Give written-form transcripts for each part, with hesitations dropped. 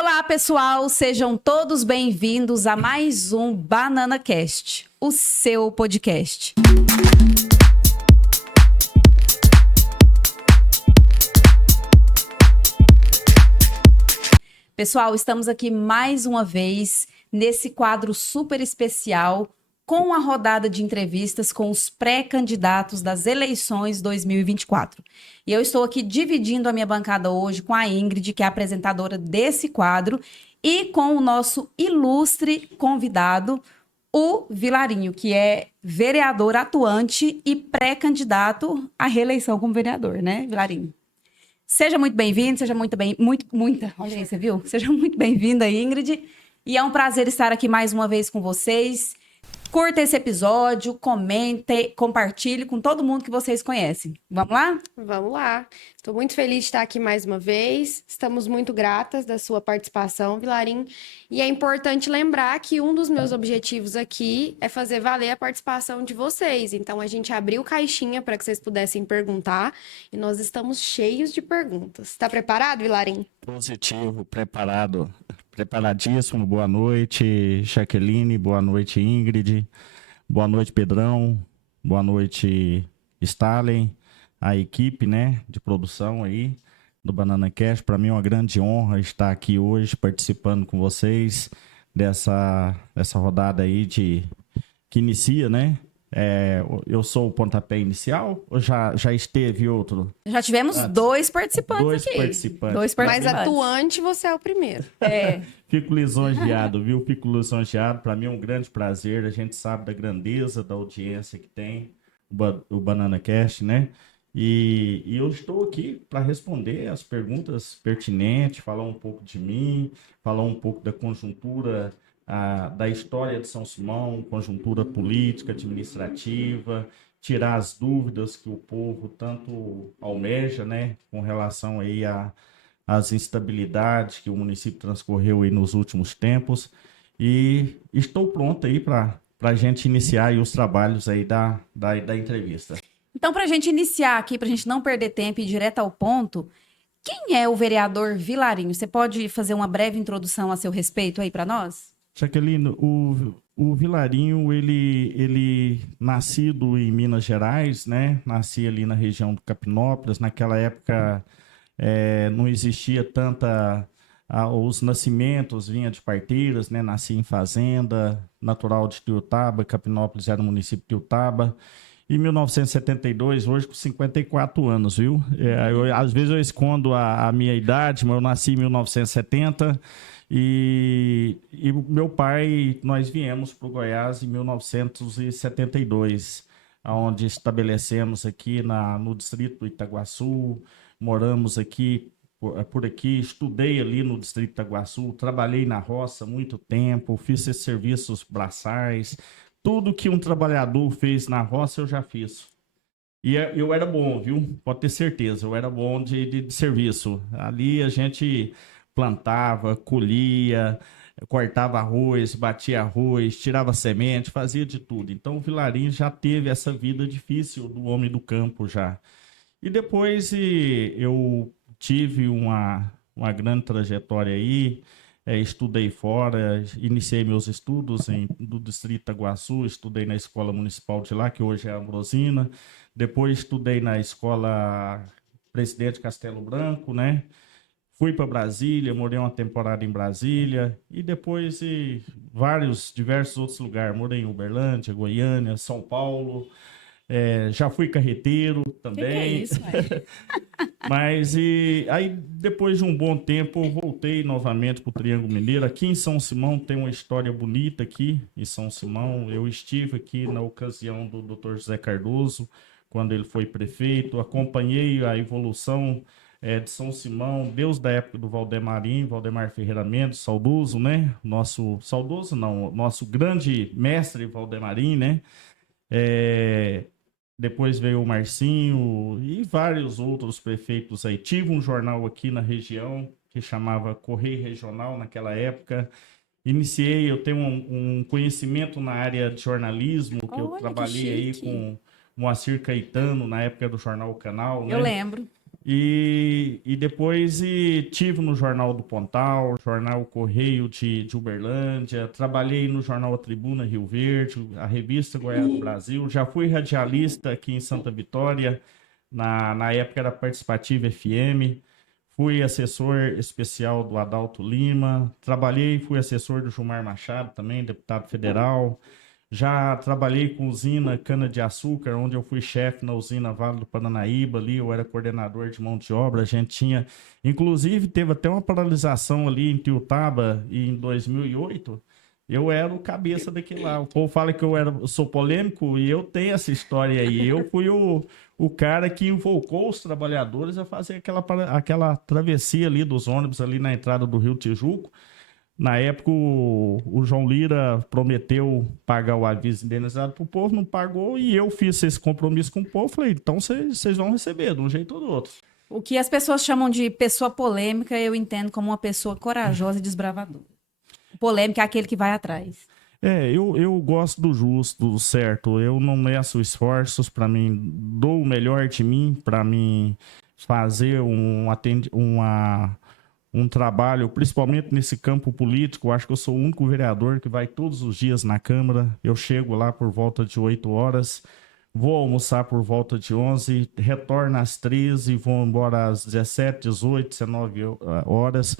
Olá, pessoal, sejam todos bem-vindos a mais um BananaCast, o seu podcast. Pessoal, estamos aqui mais uma vez nesse quadro super especial com a rodada de entrevistas com os pré-candidatos das eleições 2024. E eu estou aqui dividindo a minha bancada hoje com a Ingrid, que é a apresentadora desse quadro, e com o nosso ilustre convidado, o Vilarinho, que é vereador atuante e pré-candidato à reeleição como vereador, né, Vilarinho? Seja muito bem-vindo, olha aí, você viu? Seja muito bem-vinda, Ingrid. E é um prazer estar aqui mais uma vez com vocês. Curta esse episódio, comente, compartilhe com todo mundo que vocês conhecem. Vamos lá? Vamos lá. Estou muito feliz de estar aqui mais uma vez. Estamos muito gratas da sua participação, Vilarim. E é importante lembrar que um dos meus objetivos aqui é fazer valer a participação de vocês. Então, a gente abriu caixinha para que vocês pudessem perguntar e nós estamos cheios de perguntas. Está preparado, Vilarim? Positivo, preparado. Preparadíssimo. Boa noite, Jaqueline. Boa noite, Ingrid. Boa noite, Pedrão. Boa noite, Stalin. A equipe, né, de produção aí do BananaCast. Para mim é uma grande honra estar aqui hoje participando com vocês dessa rodada aí que inicia, né? Eu sou o pontapé inicial ou já esteve outro? Já tivemos dois participantes Mas atuante você é o primeiro. Fico lisonjeado, viu? Fico lisonjeado. Para mim é um grande prazer. A gente sabe da grandeza da audiência que tem o BananaCast, né? E eu estou aqui para responder as perguntas pertinentes, falar um pouco de mim, falar um pouco da conjuntura da história de São Simão, conjuntura política, administrativa, tirar as dúvidas que o povo tanto almeja, né, com relação aí às instabilidades que o município transcorreu aí nos últimos tempos. E estou pronto aí para a gente iniciar aí os trabalhos aí da entrevista. Então, para a gente iniciar aqui, para a gente não perder tempo e ir direto ao ponto, quem é o vereador Vilarinho? Você pode fazer uma breve introdução a seu respeito aí para nós? Jaqueline, o Vilarinho, ele nascido em Minas Gerais, né? Nasci ali na região do Capinópolis. Naquela época não existia os nascimentos vinha de parteiras, né? Nasci em fazenda, natural de Tuiutaba. Capinópolis era o município de Tuiutaba. Em 1972, hoje com 54 anos, viu? Às vezes eu escondo a minha idade, mas eu nasci em 1970 e meu pai, nós viemos para o Goiás em 1972, onde estabelecemos aqui no distrito do Itaguaçu, moramos aqui por aqui, estudei ali no distrito do Itaguaçu, trabalhei na roça muito tempo, fiz esses serviços braçais. Tudo que um trabalhador fez na roça, eu já fiz. E eu era bom, viu? Pode ter certeza, eu era bom de serviço. Ali a gente plantava, colhia, cortava arroz, batia arroz, tirava semente, fazia de tudo. Então o Vilarinho já teve essa vida difícil do homem do campo já. E depois eu tive uma grande trajetória aí. Estudei fora, iniciei meus estudos do Distrito Itaguaçu, estudei na Escola Municipal de lá, que hoje é a Ambrosina. Depois estudei na Escola Presidente Castelo Branco, né? Fui para Brasília, morei uma temporada em Brasília e depois diversos outros lugares. Morei em Uberlândia, Goiânia, São Paulo. Já fui carreteiro também. Que é isso, Mas aí, depois de um bom tempo, eu voltei novamente para o Triângulo Mineiro. Aqui em São Simão tem uma história bonita aqui em São Simão. Eu estive aqui na ocasião do Dr. José Cardoso, quando ele foi prefeito. Acompanhei a evolução de São Simão, desde a época do Valdemar Ferreira Mendes, saudoso, né? Nosso grande mestre Valdemarim, né? Depois veio o Marcinho e vários outros prefeitos aí. Tive um jornal aqui na região que chamava Correio Regional naquela época. Eu tenho um conhecimento na área de jornalismo, que eu trabalhei aí com Moacir Caetano na época do Jornal Canal, né? Eu lembro. E depois tive no Jornal do Pontal, Jornal Correio de Uberlândia, trabalhei no Jornal A Tribuna Rio Verde, a revista Goiás do Brasil, já fui radialista aqui em Santa Vitória, na época era Participativa FM, fui assessor especial do Adalto Lima, fui assessor do Gilmar Machado também, deputado federal. Já trabalhei com usina cana-de-açúcar, onde eu fui chefe na usina Vale do Paranaíba, ali eu era coordenador de mão de obra, a gente tinha... Inclusive, teve até uma paralisação ali em Tiutaba em 2008, eu era o cabeça daquele lá. O povo fala que eu sou polêmico e eu tenho essa história aí. Eu fui o cara que invocou os trabalhadores a fazer aquela travessia ali dos ônibus ali na entrada do Rio Tijuco. Na época, o João Lira prometeu pagar o aviso indenizado para o povo, não pagou, e eu fiz esse compromisso com o povo. Falei, então vocês vão receber, de um jeito ou do outro. O que as pessoas chamam de pessoa polêmica, eu entendo como uma pessoa corajosa e desbravadora. Polêmica é aquele que vai atrás. Eu gosto do justo, do certo. Eu não meço esforços para mim, dou o melhor de mim para mim fazer um trabalho, principalmente nesse campo político. Eu acho que eu sou o único vereador que vai todos os dias na Câmara. Eu chego lá por volta de 8 horas, vou almoçar por volta de 11, retorno às 13, vou embora às 17, 18, 19 horas.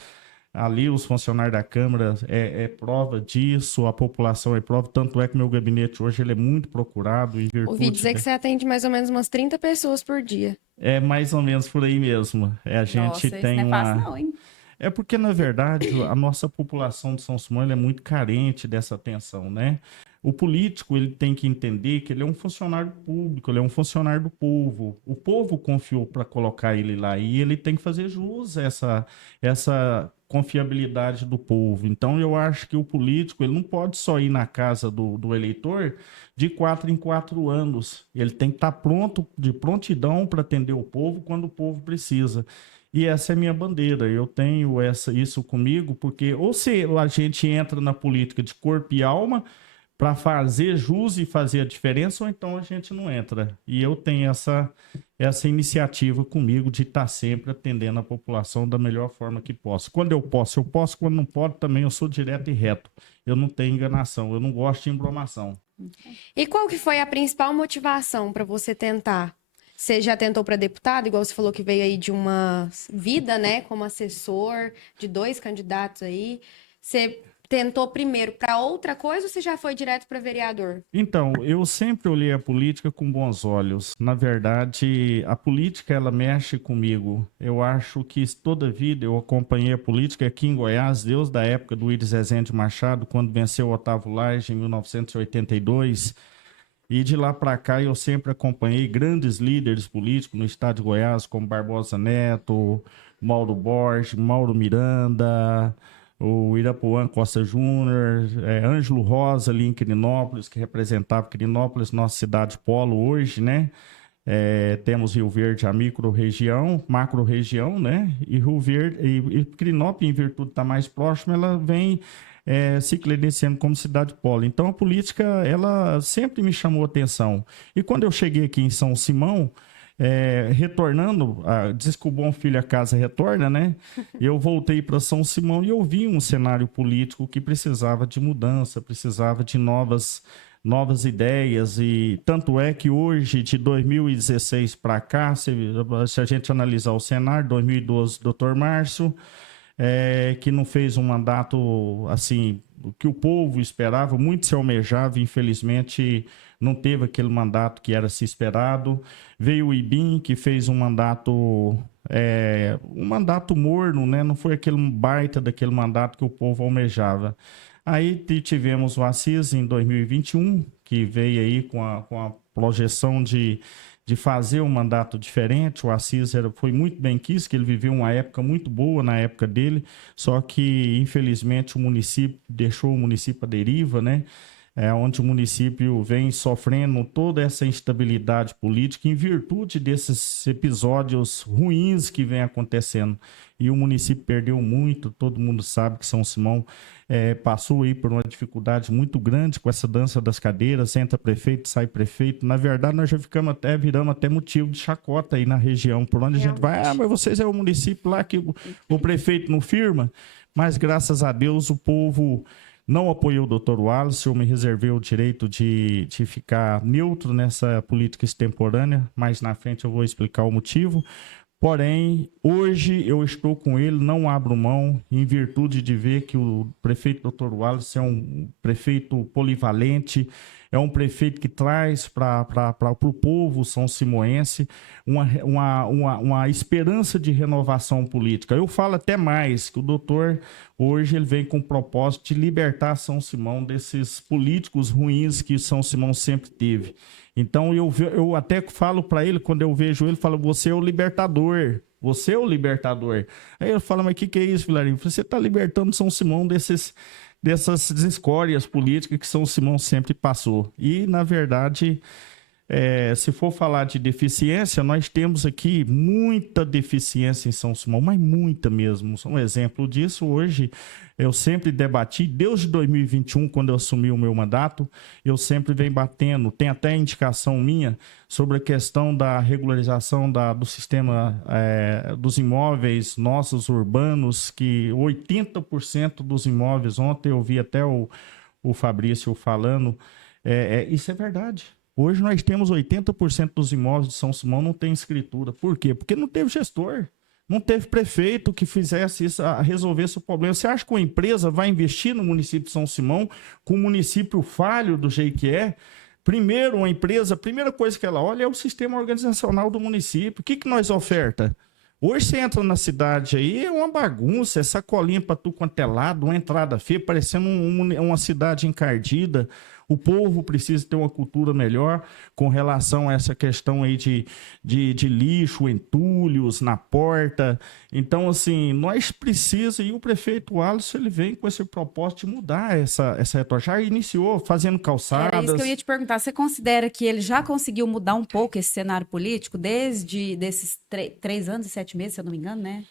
Ali os funcionários da Câmara é prova disso, a população é prova, tanto é que meu gabinete hoje ele é muito procurado. Ouvi dizer que você atende mais ou menos umas 30 pessoas por dia. É mais ou menos por aí mesmo. A gente Nossa, tem isso não é fácil não, hein? É porque, na verdade, a nossa população de São Simão é muito carente dessa atenção, né? O político ele tem que entender que ele é um funcionário público, ele é um funcionário do povo. O povo confiou para colocar ele lá e ele tem que fazer jus a essa confiabilidade do povo. Então, eu acho que o político ele não pode só ir na casa do eleitor de 4 em 4 anos. Ele tem que estar pronto, de prontidão para atender o povo quando o povo precisa. E essa é a minha bandeira. Eu tenho isso comigo, porque ou se a gente entra na política de corpo e alma para fazer jus e fazer a diferença, ou então a gente não entra. E eu tenho essa iniciativa comigo de estar sempre atendendo a população da melhor forma que posso. Quando eu posso, quando não pode também, eu sou direto e reto. Eu não tenho enganação, eu não gosto de embromação. E qual que foi a principal motivação para você tentar? Você já tentou para deputado, igual você falou que veio aí de uma vida, né, como assessor de 2 candidatos aí. Você tentou primeiro para outra coisa ou você já foi direto para vereador? Então, eu sempre olhei a política com bons olhos. Na verdade, a política, ela mexe comigo. Eu acho que toda a vida eu acompanhei a política aqui em Goiás, desde a época do Iris Rezende Machado, quando venceu o Otávio Lage em 1982. E de lá para cá eu sempre acompanhei grandes líderes políticos no estado de Goiás, como Barbosa Neto, Mauro Borges, Mauro Miranda, o Irapuã Costa Júnior, Ângelo Rosa ali em Quirinópolis, que representava Quirinópolis, nossa cidade polo hoje, né? Temos Rio Verde, a micro-região, macro-região, né? E Rio Verde, e Quirinópolis, em virtude de estar mais próximo, ela vem se credenciando como cidade polo. Então, a política, ela sempre me chamou atenção. E quando eu cheguei aqui em São Simão, retornando, diz que o bom filho a casa retorna, né? Eu voltei para São Simão e eu vi um cenário político que precisava de mudança, precisava de novas ideias, e tanto é que hoje, de 2016 para cá, se a gente analisar o cenário, 2012, Dr. Márcio, que não fez um mandato assim, que o povo esperava, muito se almejava, infelizmente não teve aquele mandato que era se esperado. Veio o Ibim, que fez um mandato morno, né? Não foi aquele baita daquele mandato que o povo almejava. Aí tivemos o Assis em 2021, que veio aí com a projeção de fazer um mandato diferente. O Assis foi muito bem quis, que ele viveu uma época muito boa na época dele, só que, infelizmente, o município deixou o município à deriva, né? onde o município vem sofrendo toda essa instabilidade política em virtude desses episódios ruins que vem acontecendo. E o município perdeu muito, todo mundo sabe que São Simão passou aí por uma dificuldade muito grande com essa dança das cadeiras, entra prefeito, sai prefeito. Na verdade, nós já viramos até motivo de chacota aí na região, por onde a gente vai, mas vocês é o município lá que o prefeito não firma, mas graças a Deus o povo não apoiou o Dr. Wallace, eu me reservei o direito de ficar neutro nessa política extemporânea, mais na frente eu vou explicar o motivo. Porém, hoje eu estou com ele, não abro mão, em virtude de ver que o prefeito Dr. Wallace é um prefeito polivalente, é um prefeito que traz para o povo são simoense uma esperança de renovação política. Eu falo até mais, que o doutor hoje ele vem com o propósito de libertar São Simão desses políticos ruins que São Simão sempre teve. Então eu até falo para ele, quando eu vejo ele, falo, você é o libertador. Você é o libertador. Aí ele fala, mas o que é isso, Vilarinho? Você está libertando São Simão dessas escórias políticas que São Simão sempre passou. E, na verdade, se for falar de deficiência, nós temos aqui muita deficiência em São Simão, mas muita mesmo. Um exemplo disso, hoje, eu sempre debati, desde 2021, quando eu assumi o meu mandato, eu sempre venho batendo, tem até indicação minha, sobre a questão da regularização do sistema dos imóveis nossos urbanos, que 80% dos imóveis, ontem eu vi até o Fabrício falando, isso é verdade. Hoje nós temos 80% dos imóveis de São Simão não tem escritura. Por quê? Porque não teve gestor, não teve prefeito que fizesse isso, resolvesse o problema. Você acha que uma empresa vai investir no município de São Simão com um município falho do jeito que é? Primeiro, uma empresa, a primeira coisa que ela olha é o sistema organizacional do município. O que nós oferta? Hoje você entra na cidade aí, é uma bagunça, é sacolinha para tu quanto é lado, uma entrada feia, parecendo uma cidade encardida. O povo precisa ter uma cultura melhor com relação a essa questão aí de lixo, entulhos na porta. Então, assim, nós precisamos, e o prefeito Alisson, ele vem com esse propósito de mudar essa retórica. Já iniciou fazendo calçadas. Era isso que eu ia te perguntar. Você considera que ele já conseguiu mudar um pouco esse cenário político desde desses 3 anos e 7 meses, se eu não me engano, né?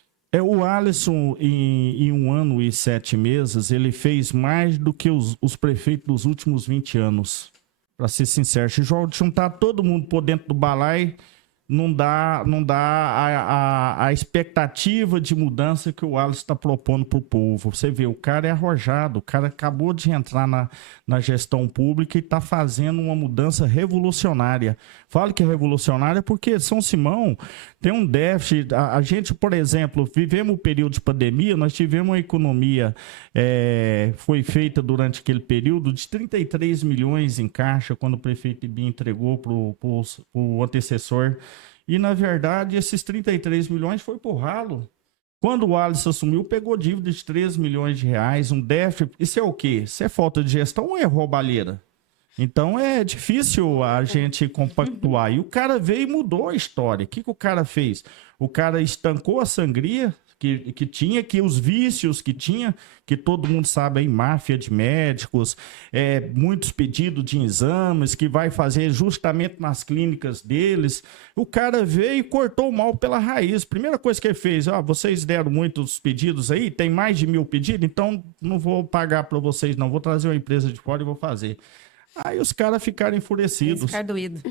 O Alisson, em 1 ano e 7 meses, ele fez mais do que os prefeitos dos últimos 20 anos. Para ser sincero, se juntar todo mundo por dentro do balaio, não dá a expectativa de mudança que o Alisson está propondo para o povo. Você vê, o cara é arrojado, o cara acabou de entrar na gestão pública e está fazendo uma mudança revolucionária. Falo que é revolucionária porque São Simão tem um déficit. A gente, por exemplo, vivemos um período de pandemia, nós tivemos uma economia, foi feita durante aquele período de 33 milhões em caixa, quando o prefeito Ibim entregou para o antecessor. E, na verdade, esses 33 milhões foi por ralo. Quando o Alisson assumiu, pegou dívida de 3 milhões de reais, um déficit. Isso é o quê? Isso é falta de gestão ou é roubalheira? Então, é difícil a gente compactuar. E o cara veio e mudou a história. O que o cara fez? O cara estancou a sangria que tinha, que os vícios que tinha, que todo mundo sabe aí, máfia de médicos, muitos pedidos de exames que vai fazer justamente nas clínicas deles. O cara veio e cortou o mal pela raiz. Primeira coisa que ele fez, vocês deram muitos pedidos aí, tem mais de 1.000 pedidos, então não vou pagar para vocês não, vou trazer uma empresa de fora e vou fazer. Aí os caras ficaram enfurecidos. Ficar doído.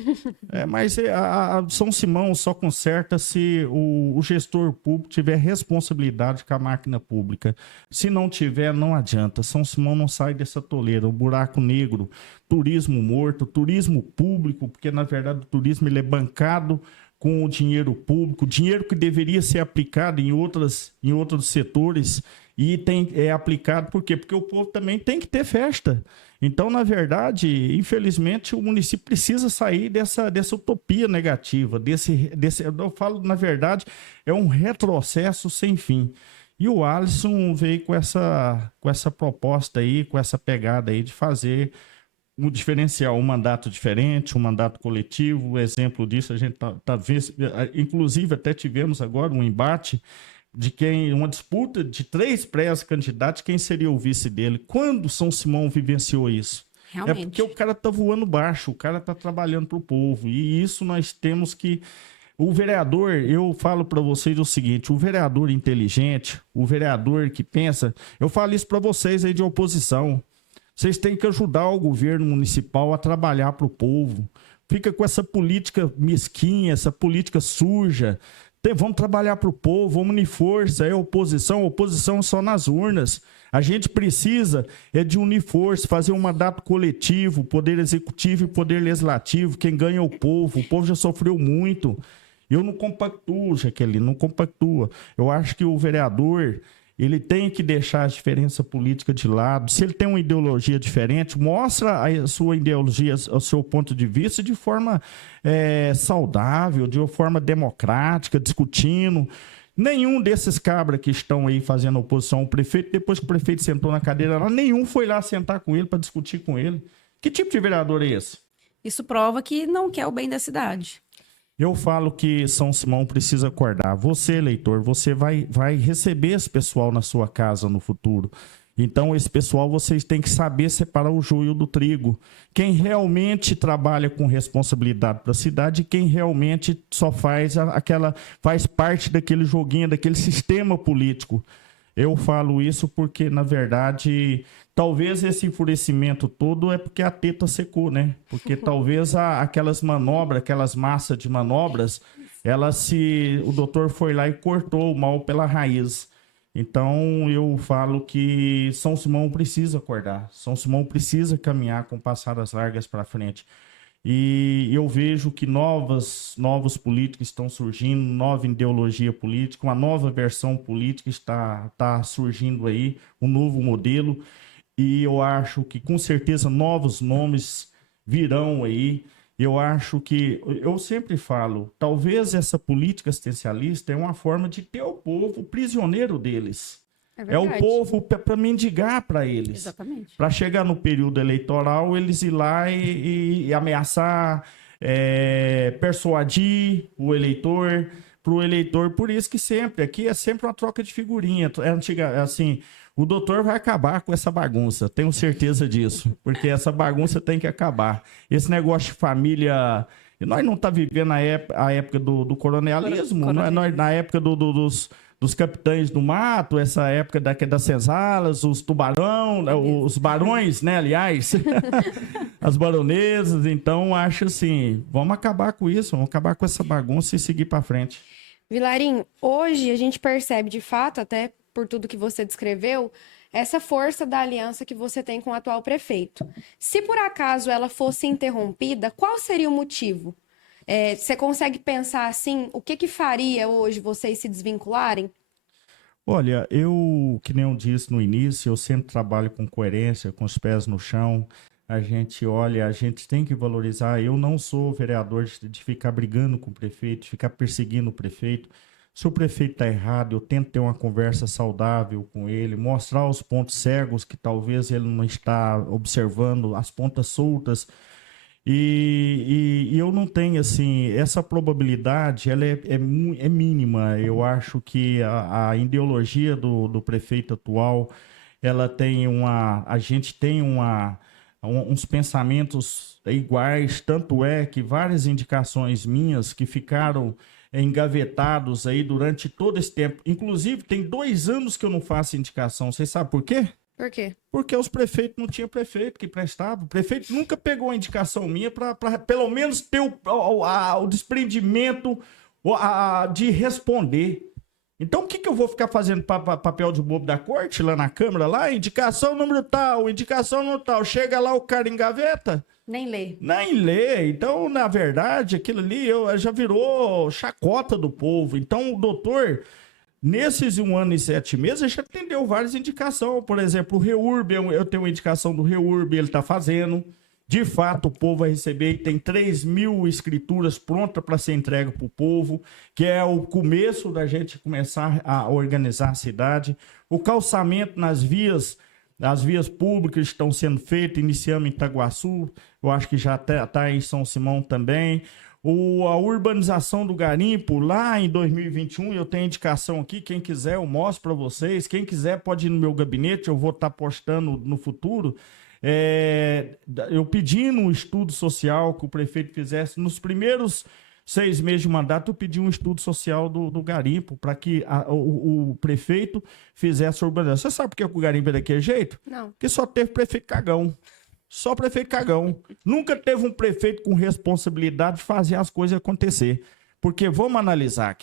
Mas a São Simão só conserta se o gestor público tiver responsabilidade com a máquina pública. Se não tiver, não adianta. São Simão não sai dessa toleira. O buraco negro, turismo morto, turismo público, porque na verdade o turismo ele é bancado com o dinheiro público, dinheiro que deveria ser aplicado em outros setores e é aplicado por quê? Porque o povo também tem que ter festa. Então, na verdade, infelizmente, o município precisa sair dessa utopia negativa, eu falo, na verdade, é um retrocesso sem fim. E o Alisson veio com essa proposta aí, com essa pegada aí de fazer um diferencial, um mandato diferente, um mandato coletivo. O exemplo disso, a gente tá vendo, inclusive até tivemos agora um embate uma disputa de 3 pré-candidatos, quem seria o vice dele. Quando São Simão vivenciou isso? Realmente. É porque o cara tá voando baixo, o cara tá trabalhando pro povo. E isso nós temos que... O vereador, eu falo para vocês o seguinte, o vereador inteligente, o vereador que pensa, eu falo isso para vocês aí de oposição, vocês têm que ajudar o governo municipal a trabalhar para o povo. Fica com essa política mesquinha, essa política suja. Vamos trabalhar para o povo, vamos unir força. É oposição só nas urnas. A gente precisa de unir força, fazer um mandato coletivo, poder executivo e poder legislativo. Quem ganha é o povo já sofreu muito. Eu não compactuo, Jaqueline, não compactua. Eu acho que o vereador, ele tem que deixar a diferença política de lado. Se ele tem uma ideologia diferente, mostra a sua ideologia, o seu ponto de vista de forma saudável, de uma forma democrática, discutindo. Nenhum desses cabras que estão aí fazendo oposição ao prefeito, depois que o prefeito sentou na cadeira lá, nenhum foi lá sentar com ele para discutir com ele. Que tipo de vereador é esse? Isso prova que não quer o bem da cidade. Eu falo que São Simão precisa acordar. Você, eleitor, você vai receber esse pessoal na sua casa no futuro. Então, esse pessoal, vocês têm que saber separar o joio do trigo. Quem realmente trabalha com responsabilidade para a cidade e quem realmente só faz parte daquele joguinho, daquele sistema político. Eu falo isso porque, na verdade, talvez esse enfurecimento todo é porque a teta secou, né? Porque talvez aquelas manobras, aquelas massas de manobras, o doutor foi lá e cortou o mal pela raiz. Então, eu falo que São Simão precisa acordar. São Simão precisa caminhar com passadas largas para frente. E eu vejo que novos políticos estão surgindo, nova ideologia política, uma nova versão política está surgindo aí, um novo modelo. E eu acho que, com certeza, novos nomes virão aí. Eu acho que, eu sempre falo, talvez essa política assistencialista é uma forma de ter o povo prisioneiro deles. É o povo para mendigar para eles. Exatamente. Para chegar no período eleitoral, eles ir lá e ameaçar, persuadir o eleitor, para o eleitor. Por isso que aqui é sempre uma troca de figurinha. Assim, o doutor vai acabar com essa bagunça, tenho certeza disso, porque essa bagunça tem que acabar. Esse negócio de família... Nós não estamos vivendo a época do coronelismo, nós, na época dos capitães do mato, essa época das senzalas, os os barões, né, aliás, as baronesas. Então, acho assim, vamos acabar com isso, vamos acabar com essa bagunça e seguir para frente. Vilarinho, hoje a gente percebe de fato, até por tudo que você descreveu, essa força da aliança que você tem com o atual prefeito. Se por acaso ela fosse interrompida, qual seria o motivo? Você consegue pensar assim, o que faria hoje vocês se desvincularem? Olha, que nem eu disse no início, eu sempre trabalho com coerência, com os pés no chão. A gente tem que valorizar. Eu não sou vereador de ficar brigando com o prefeito, de ficar perseguindo o prefeito. Se o prefeito está errado, eu tento ter uma conversa saudável com ele, mostrar os pontos cegos que talvez ele não está observando, as pontas soltas. E eu não tenho, assim, essa probabilidade, ela é mínima. Eu acho que a ideologia do prefeito atual, ela tem a gente tem uns pensamentos iguais, tanto é que várias indicações minhas que ficaram engavetados aí durante todo esse tempo. Inclusive, tem 2 anos que eu não faço indicação. Vocês sabem por quê? Por quê? Porque os prefeitos não tinham prefeito que prestava. O prefeito nunca pegou a indicação minha para pelo menos ter o desprendimento de responder. Então, o que eu vou ficar fazendo papel de bobo da corte lá na Câmara? Lá, indicação número tal, indicação número tal. Chega lá, o cara engaveta. Nem lê. Nem lê. Então, na verdade, aquilo ali já virou chacota do povo. Então, o doutor, nesses 1 ano e 7 meses, já atendeu várias indicações. Por exemplo, o REURB, eu tenho uma indicação do REURB, ele está fazendo. De fato, o povo vai receber e tem 3.000 escrituras prontas para ser entregue para o povo, que é o começo da gente começar a organizar a cidade. O calçamento nas vias... As vias públicas estão sendo feitas, iniciamos em Itaguaçu, eu acho que já está em São Simão também. A urbanização do garimpo, lá em 2021, eu tenho indicação aqui, quem quiser eu mostro para vocês, quem quiser pode ir no meu gabinete, eu vou estar postando no futuro. Eu pedindo um estudo social que o prefeito fizesse nos primeiros 6 meses de mandato, eu pedi um estudo social do garimpo para que o prefeito fizesse a urbanização. Você sabe por que o garimpo é daquele jeito? Não. Porque só teve prefeito cagão. Só prefeito cagão. Nunca teve um prefeito com responsabilidade de fazer as coisas acontecer. Porque vamos analisar,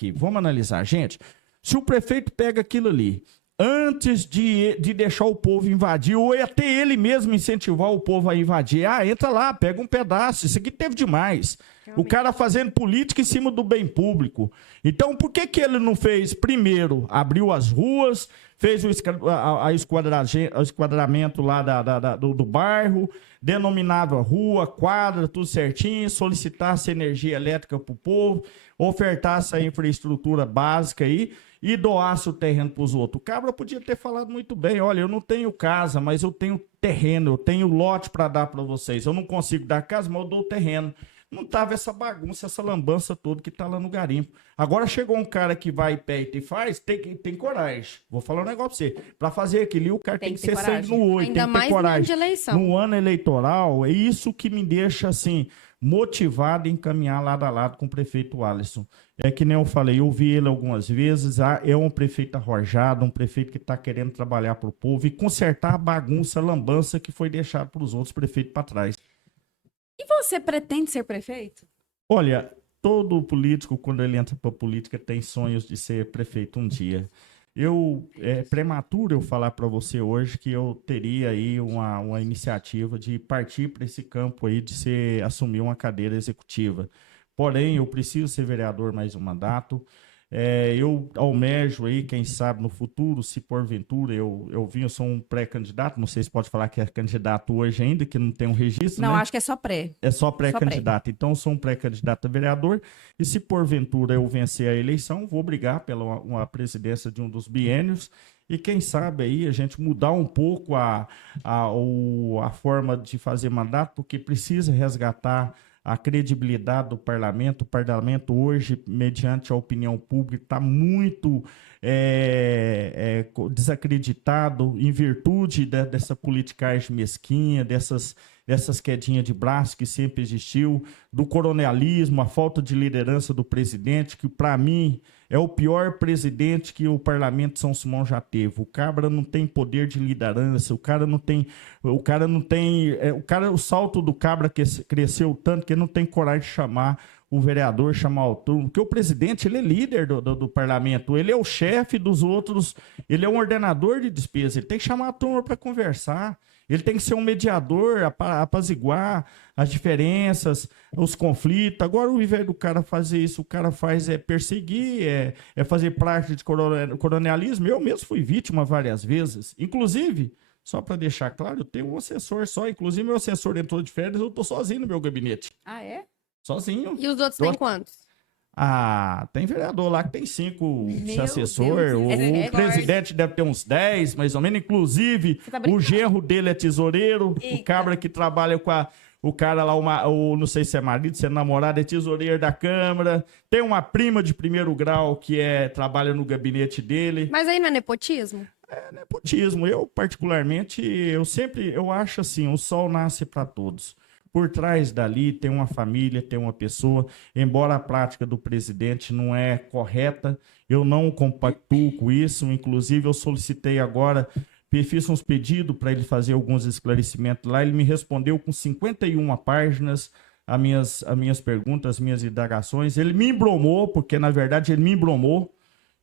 gente. Se o prefeito pega aquilo ali, antes de deixar o povo invadir, ou até ele mesmo incentivar o povo a invadir, entra lá, pega um pedaço. Isso aqui teve demais. Realmente. O cara fazendo política em cima do bem público. Então, por que ele não fez, primeiro, abriu as ruas, fez o esquadramento lá do bairro, denominava rua, quadra, tudo certinho, solicitasse energia elétrica para o povo, ofertasse a infraestrutura básica aí e doasse o terreno para os outros. O cabra podia ter falado muito bem, olha, eu não tenho casa, mas eu tenho terreno, eu tenho lote para dar para vocês. Eu não consigo dar casa, mas eu dou o terreno. Não tava essa bagunça, essa lambança toda que tá lá no garimpo. Agora chegou um cara que vai, peita e faz, tem coragem. Vou falar um negócio pra você. Pra fazer aquilo, o cara tem que ser sangue no olho, Ainda tem que ter mais no ano coragem. de eleição. No ano eleitoral, é isso que me deixa, assim, motivado em caminhar lado a lado com o prefeito Alisson. É que nem eu falei, eu vi ele algumas vezes, é um prefeito arrojado, um prefeito que está querendo trabalhar para o povo e consertar a bagunça, a lambança que foi deixada para os outros prefeitos para trás. E você pretende ser prefeito? Olha, todo político, quando ele entra para a política, tem sonhos de ser prefeito um dia. É prematuro eu falar para você hoje que eu teria aí uma iniciativa de partir para esse campo aí de assumir uma cadeira executiva. Porém, eu preciso ser vereador mais um mandato. Eu almejo aí, quem sabe no futuro, se porventura eu sou um pré-candidato, não sei se pode falar que é candidato hoje ainda, que não tem um registro, Não, né? acho que é só pré. É só pré-candidato. Então, eu sou um pré-candidato a vereador e se porventura eu vencer a eleição, vou brigar pela uma presidência de um dos biênios e quem sabe aí a gente mudar um pouco a forma de fazer mandato, porque precisa resgatar a credibilidade do parlamento. O parlamento hoje, mediante a opinião pública, está muito desacreditado em virtude dessa politicagem mesquinha, dessas quedinhas de braço que sempre existiu, do coronelismo, a falta de liderança do presidente, que para mim é o pior presidente que o parlamento de São Simão já teve. O cabra não tem poder de liderança, o salto do cabra que cresceu tanto que ele não tem coragem de chamar o vereador, chamar o turno, porque o presidente, ele é líder do parlamento, ele é o chefe dos outros, ele é um ordenador de despesa, ele tem que chamar a turma para conversar. Ele tem que ser um mediador, apaziguar as diferenças, os conflitos. Agora, ao invés do cara fazer isso, o cara faz perseguir, fazer prática de coronelismo. Eu mesmo fui vítima várias vezes. Inclusive, só para deixar claro, eu tenho um assessor só. Inclusive, meu assessor entrou de férias, eu estou sozinho no meu gabinete. Ah, é? Sozinho. E os outros têm quantos? Tem vereador lá que tem 5 assessor. Deus, O presidente deve ter uns 10, mais ou menos. Inclusive, o genro dele é tesoureiro. Eita. O cabra que trabalha com o cara lá, não sei se é marido, se é namorado, é tesoureiro da Câmara. Tem uma prima de primeiro grau que trabalha no gabinete dele. Mas aí não é nepotismo? É nepotismo. Eu, particularmente, eu acho assim, o sol nasce para todos. Por trás dali tem uma família, tem uma pessoa. Embora a prática do presidente não é correta, eu não compactuo com isso. Inclusive, eu solicitei agora, fiz uns pedidos para ele fazer alguns esclarecimentos lá. Ele me respondeu com 51 páginas as minhas perguntas, as minhas indagações. Ele me embromou, porque na verdade ele me embromou.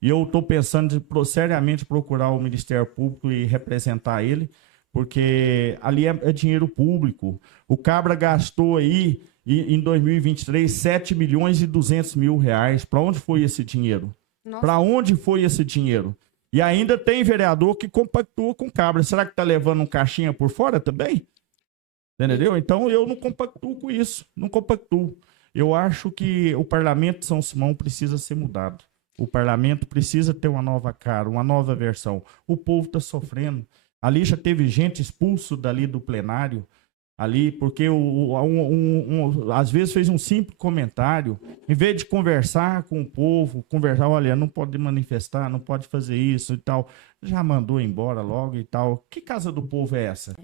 E eu estou pensando seriamente procurar o Ministério Público e representar ele, porque ali é dinheiro público. O cabra gastou aí, em 2023, 7 milhões e 200 mil reais. Para onde foi esse dinheiro? Para onde foi esse dinheiro? E ainda tem vereador que compactua com o cabra. Será que está levando um caixinha por fora também? Entendeu? Então eu não compactuo com isso. Não compactuo. Eu acho que o parlamento de São Simão precisa ser mudado. O parlamento precisa ter uma nova cara, uma nova versão. O povo está sofrendo. Ali já teve gente expulso dali do plenário, ali, porque às vezes fez um simples comentário, em vez de conversar com o povo, olha, não pode manifestar, não pode fazer isso e tal, já mandou embora logo e tal. Que casa do povo é essa?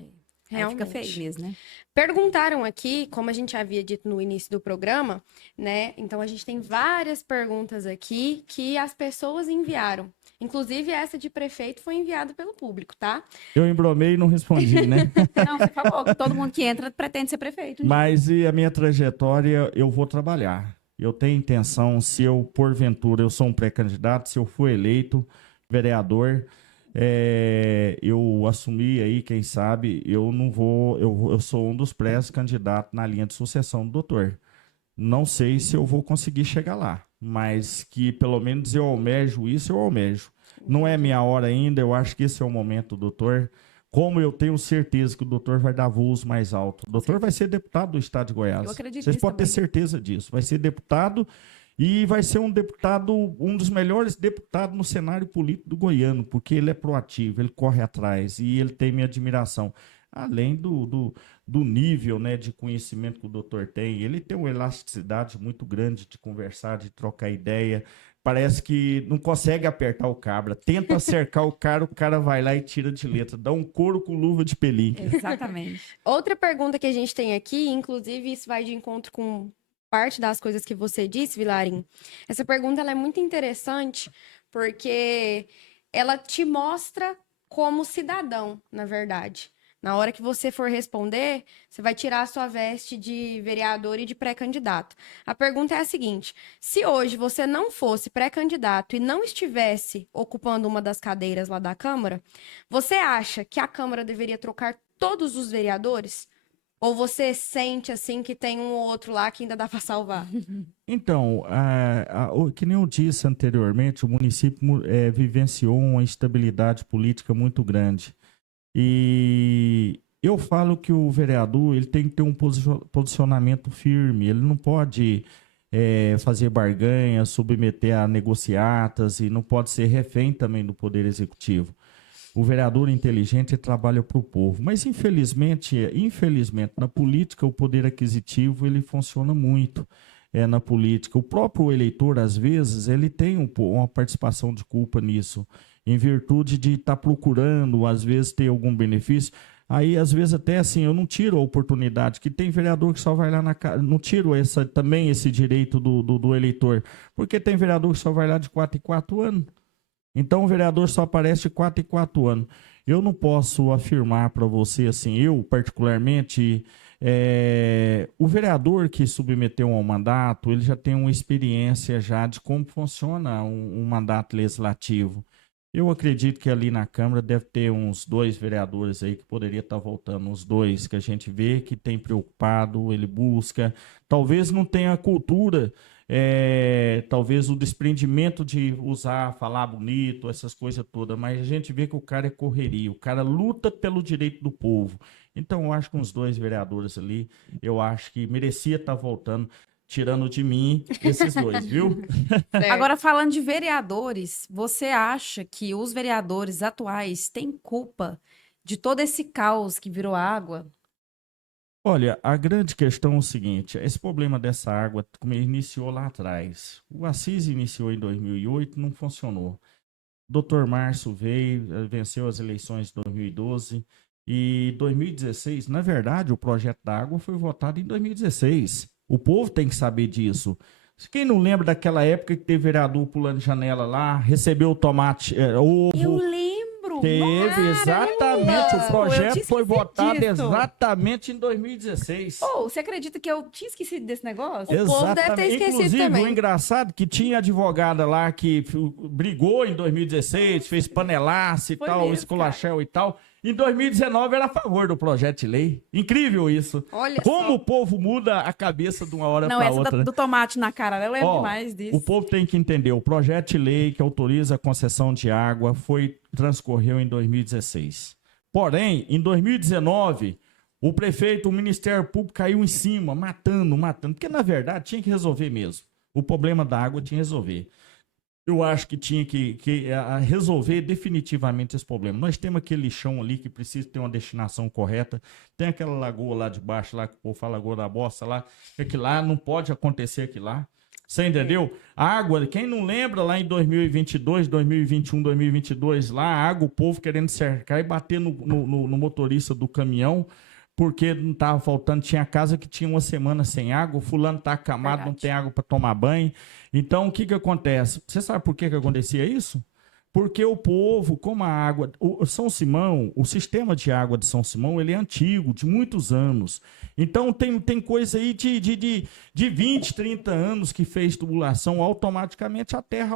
Aí fica Realmente. feio mesmo, né? Perguntaram aqui, como a gente havia dito no início do programa, né? Então a gente tem várias perguntas aqui que as pessoas enviaram. Inclusive, essa de prefeito foi enviada pelo público, tá? Eu embromei e não respondi, né? Não, você falou que todo mundo que entra pretende ser prefeito. Um dia. Mas e a minha trajetória, eu vou trabalhar. Eu tenho intenção, se eu, porventura, eu sou um pré-candidato, se eu for eleito vereador, eu assumi aí, quem sabe, eu não vou, eu sou um dos pré-candidatos na linha de sucessão do doutor. Não sei se eu vou conseguir chegar lá, mas que pelo menos eu almejo isso, eu almejo. Não é minha hora ainda, eu acho que esse é o momento, doutor. Como eu tenho certeza que o doutor vai dar voos mais altos. O doutor vai ser deputado do estado de Goiás. Eu acredito Vocês nisso podem ter também. certeza disso. Vai ser deputado e vai ser um deputado, um dos melhores deputados no cenário político do goiano, porque ele é proativo, ele corre atrás e ele tem minha admiração. Além do nível, né, de conhecimento que o doutor tem, ele tem uma elasticidade muito grande de conversar, de trocar ideia. Parece que não consegue apertar o cabra. Tenta cercar o cara vai lá e tira de letra. Dá um couro com luva de pelinho. Exatamente. Outra pergunta que a gente tem aqui, inclusive isso vai de encontro com parte das coisas que você disse, Vilarim. Essa pergunta ela é muito interessante porque ela te mostra como cidadão, na verdade. Na hora que você for responder, você vai tirar a sua veste de vereador e de pré-candidato. A pergunta é a seguinte: se hoje você não fosse pré-candidato e não estivesse ocupando uma das cadeiras lá da Câmara, você acha que a Câmara deveria trocar todos os vereadores? Ou você sente assim que tem um ou outro lá que ainda dá para salvar? Então, que nem eu disse anteriormente, o município vivenciou uma instabilidade política muito grande. E eu falo que o vereador ele tem que ter um posicionamento firme, ele não pode fazer barganha, submeter a negociatas e não pode ser refém também do Poder Executivo. O vereador inteligente trabalha para o povo, mas infelizmente, na política o poder aquisitivo ele funciona muito na política. O próprio eleitor às vezes ele tem uma participação de culpa nisso, em virtude de estar procurando às vezes ter algum benefício. Aí às vezes até assim eu não tiro a oportunidade, que tem vereador que só vai lá na casa, não tiro também esse direito do eleitor, porque tem vereador que só vai lá de 4 em 4 anos. Então o vereador só aparece de 4 em 4 anos. Eu não posso afirmar para você, assim, eu particularmente, o vereador que submeteu ao mandato, ele já tem uma experiência já de como funciona um mandato legislativo. Eu acredito que ali na Câmara deve ter uns 2 vereadores aí que poderia estar voltando, uns 2 que a gente vê que tem preocupado, ele busca. Talvez não tenha a cultura, talvez o desprendimento de usar, falar bonito, essas coisas todas, mas a gente vê que o cara é correria, o cara luta pelo direito do povo. Então eu acho que uns 2 vereadores ali, eu acho que merecia estar voltando, tirando de mim esses 2, viu? Agora, falando de vereadores, você acha que os vereadores atuais têm culpa de todo esse caos que virou água? Olha, a grande questão é o seguinte, esse problema dessa água como iniciou lá atrás. O Assis iniciou em 2008, não funcionou. O Dr. Márcio veio, venceu as eleições de 2012 e 2016, na verdade, o projeto da água foi votado em 2016. O povo tem que saber disso. Quem não lembra daquela época que teve vereador pulando janela lá, recebeu o tomate, Eu ovo. lembro! Teve, exatamente. O eu projeto tinha foi esquecido votado disso. exatamente em 2016. Oh, você acredita que eu tinha esquecido desse negócio? O povo deve ter esquecido Inclusive, também. o engraçado é que tinha advogada lá que brigou em 2016, fez panelaço e Foi tal, mesmo, esculachel e tal. Em 2019 era a favor do projeto de lei. Incrível isso. Olha Como só. o povo muda a cabeça de uma hora Não, para essa outra. do tomate na cara, eu lembro Ó, demais disso. o povo tem que entender, o projeto de lei que autoriza a concessão de água transcorreu em 2016. Porém, em 2019, o prefeito, o Ministério Público caiu em cima, matando, porque na verdade tinha que resolver mesmo. O problema da água tinha que resolver. Eu acho que tinha que resolver definitivamente esse problema. Nós temos aquele lixão ali que precisa ter uma destinação correta. Tem aquela lagoa lá de baixo, lá que o povo fala Lagoa da Bosta lá. Aquilo lá não pode acontecer aquilo lá. Você entendeu? A água, quem não lembra lá em 2022, 2021, 2022, lá a água, o povo querendo cercar e bater no motorista do caminhão, porque não estava faltando, tinha casa que tinha uma semana sem água, o fulano está acamado, não tem água para tomar banho. Então, o que acontece? Você sabe por que acontecia isso? Porque o povo, como a água... O São Simão, o sistema de água de São Simão, ele é antigo, de muitos anos. Então, tem coisa aí de 20, 30 anos que fez tubulação, automaticamente a terra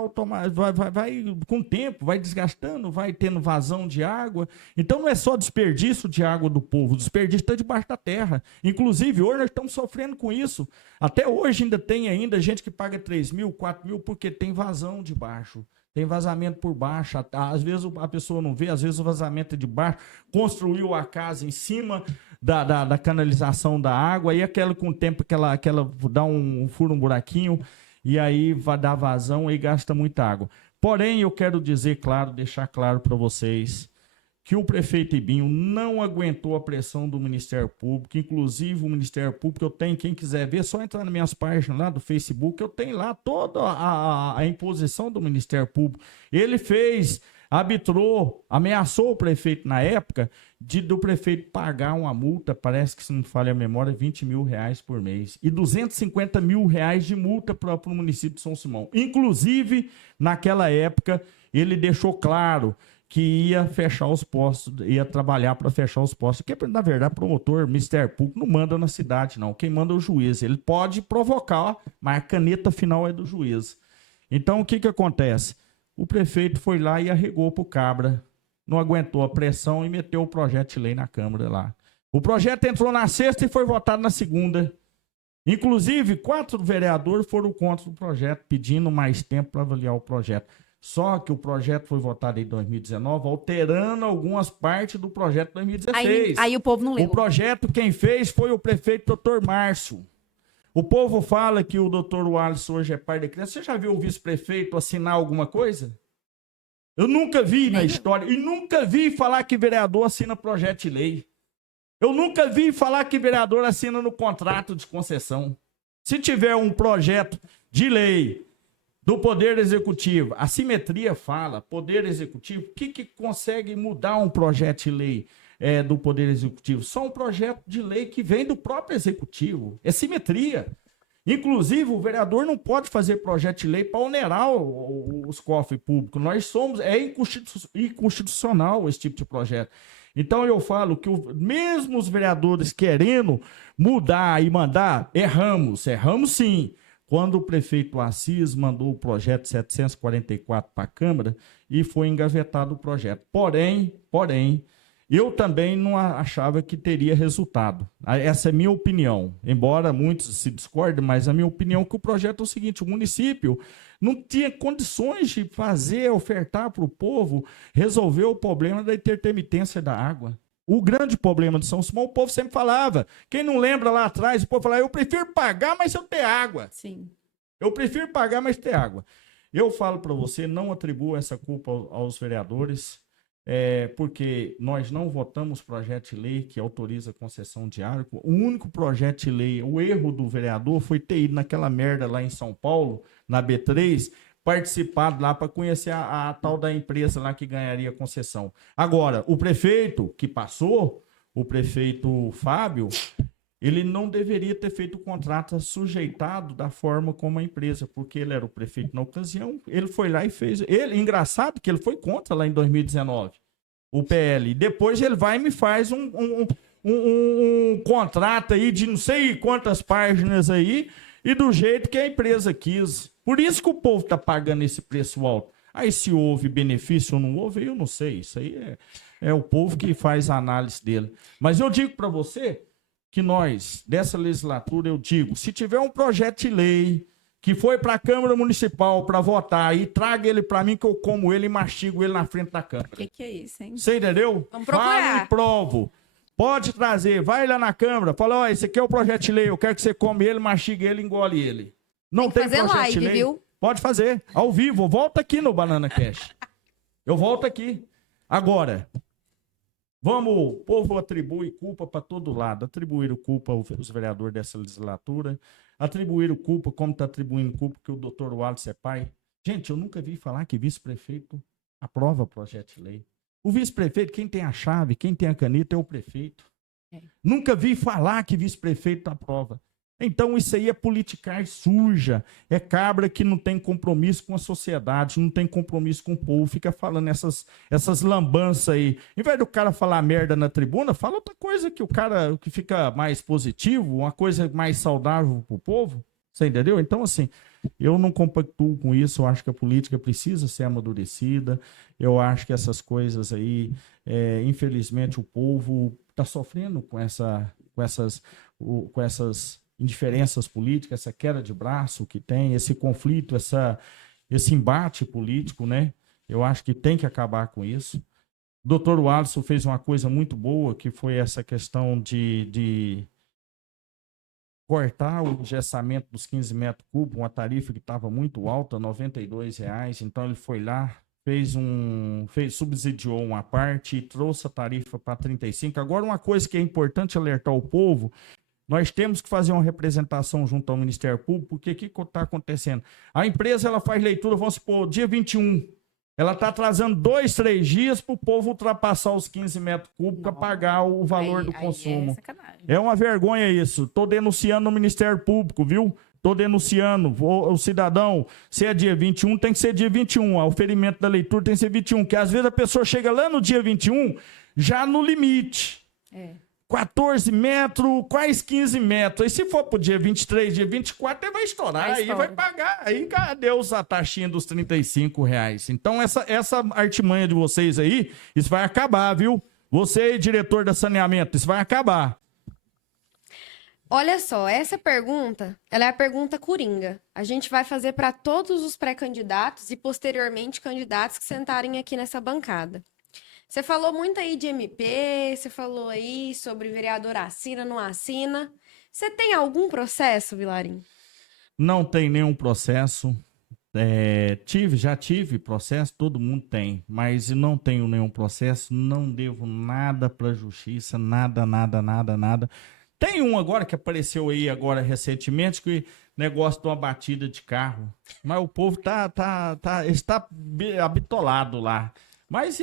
vai com o tempo, vai desgastando, vai tendo vazão de água. Então, não é só desperdício de água do povo, o desperdício está debaixo da terra. Inclusive, hoje nós estamos sofrendo com isso. Até hoje ainda tem gente que paga 3 mil, 4 mil, porque tem vazão debaixo. Tem vazamento por baixo, às vezes a pessoa não vê, às vezes o vazamento é de baixo, construiu a casa em cima da canalização da água, e aquela com o tempo que ela dá fura um buraquinho, e aí vai dar vazão e gasta muita água. Porém, eu quero dizer claro, deixar claro para vocês, que o prefeito Ibinho não aguentou a pressão do Ministério Público, inclusive o Ministério Público, eu tenho, quem quiser ver, só entrar nas minhas páginas lá do Facebook, eu tenho lá toda a imposição do Ministério Público. Ele arbitrou, ameaçou o prefeito na época, do prefeito pagar uma multa, parece que, se não me falha a memória, 20 mil reais por mês, e 250 mil reais de multa para o município de São Simão. Inclusive, naquela época, ele deixou claro que ia fechar os postos, ia trabalhar para fechar os postos. Porque, na verdade, promotor, Ministério Público não manda na cidade, não. Quem manda é o juiz. Ele pode provocar, mas a caneta final é do juiz. Então, o que acontece? O prefeito foi lá e arregou para o cabra, não aguentou a pressão e meteu o projeto de lei na Câmara lá. O projeto entrou na sexta e foi votado na segunda. Inclusive, 4 vereadores foram contra o projeto, pedindo mais tempo para avaliar o projeto. Só que o projeto foi votado em 2019, alterando algumas partes do projeto de 2016. Aí o povo não leu. O projeto quem fez foi o prefeito Dr. Márcio. O povo fala que o Dr. Wallace hoje é pai da criança. Você já viu o vice-prefeito assinar alguma coisa? Eu nunca vi na história. E nunca vi falar que vereador assina projeto de lei. Eu nunca vi falar que vereador assina no contrato de concessão. Se tiver um projeto de lei do Poder Executivo, a simetria fala, Poder Executivo, o que consegue mudar um projeto de lei do Poder Executivo? Só um projeto de lei que vem do próprio Executivo. É simetria. Inclusive, o vereador não pode fazer projeto de lei para onerar os cofres públicos. É inconstitucional esse tipo de projeto. Então, eu falo que mesmo os vereadores querendo mudar e mandar, erramos sim. Quando o prefeito Assis mandou o projeto 744 para a Câmara e foi engavetado o projeto. Porém, eu também não achava que teria resultado. Essa é a minha opinião. Embora muitos se discordem, mas a minha opinião é que o projeto é o seguinte: o município não tinha condições de ofertar para o povo, resolver o problema da intermitência da água. O grande problema de São Simão, o povo sempre falava. Quem não lembra lá atrás, o povo falava: eu prefiro pagar, mas eu ter água. Sim. Eu prefiro pagar, mas ter água. Eu falo para você, não atribuo essa culpa aos vereadores, porque nós não votamos projeto de lei que autoriza a concessão de água. O único projeto de lei, o erro do vereador foi ter ido naquela merda lá em São Paulo, na B3, participado lá para conhecer a tal da empresa lá que ganharia concessão. Agora, o prefeito que passou, o prefeito Fábio, ele não deveria ter feito o contrato sujeitado da forma como a empresa, porque ele era o prefeito na ocasião, ele foi lá e fez. Engraçado que ele foi contra lá em 2019, o PL. Depois ele vai e me faz um contrato aí de não sei quantas páginas aí, e do jeito que a empresa quis. Por isso que o povo está pagando esse preço alto. Aí se houve benefício ou não houve, eu não sei. Isso aí é o povo que faz a análise dele. Mas eu digo para você que nós, dessa legislatura, eu digo, se tiver um projeto de lei que foi para a Câmara Municipal para votar e traga ele para mim que eu como ele e mastigo ele na frente da Câmara. O que é isso, hein? Você entendeu? Vamos procurar. Falo e provo. Pode trazer, vai lá na Câmara, fala: ó, esse aqui é o projeto de lei, eu quero que você come ele, mastigue ele, engole ele. Não tem fazer projeto live, de lei? viu? Pode fazer, ao vivo, volta aqui no Banana Cash. Eu volto aqui. Agora, O povo atribui culpa para todo lado. Atribuíram culpa aos vereadores dessa legislatura, atribuíram culpa, como está atribuindo culpa que o doutor Wallace é pai. Gente, eu nunca vi falar que vice-prefeito aprova projeto de lei. O vice-prefeito, quem tem a chave, quem tem a caneta é o prefeito. Nunca vi falar que vice-prefeito aprova. Então isso aí é politicagem suja, é cabra que não tem compromisso com a sociedade, não tem compromisso com o povo, fica falando essas lambanças aí. Em vez do cara falar merda na tribuna, fala outra coisa que o cara que fica mais positivo, uma coisa mais saudável pro povo. Você entendeu? Então, assim, eu não compactuo com isso, eu acho que a política precisa ser amadurecida, eu acho que essas coisas aí, infelizmente, o povo está sofrendo com essas indiferenças políticas, essa queda de braço que tem, esse conflito, esse embate político, né? Eu acho que tem que acabar com isso. O doutor Wallace fez uma coisa muito boa, que foi essa questão de cortar o engessamento dos 15 metros cúbicos, uma tarifa que estava muito alta, R$ 92. Então ele foi lá, subsidiou uma parte e trouxe a tarifa para 35. Agora, uma coisa que é importante alertar o povo, nós temos que fazer uma representação junto ao Ministério Público, porque o que está acontecendo? A empresa ela faz leitura, vamos supor, dia 21. Ela está atrasando 2, 3 dias para o povo ultrapassar os 15 metros cúbicos para pagar o valor do consumo. É uma vergonha isso. Estou denunciando no Ministério Público, viu? Estou denunciando. O cidadão, se é dia 21, tem que ser dia 21. O oferimento da leitura tem que ser 21, que às vezes a pessoa chega lá no dia 21 já no limite. 14 metros, quase 15 metros. Aí se for pro dia 23, dia 24, ele vai estourar. Aí vai pagar. Aí cadê a taxinha dos R$ 35? Então essa artimanha de vocês aí, isso vai acabar, viu? Você, diretor da saneamento, isso vai acabar. Olha só, essa pergunta, ela é a pergunta coringa. A gente vai fazer para todos os pré-candidatos e posteriormente candidatos que sentarem aqui nessa bancada. Você falou muito aí de MP, você falou aí sobre vereador assina, não assina. Você tem algum processo, Vilarim? Não tem nenhum processo. Já tive processo, todo mundo tem, mas não tenho nenhum processo, não devo nada para a justiça, nada. Tem um agora que apareceu aí agora recentemente, que negócio de uma batida de carro, mas o povo está habitolado lá. Mas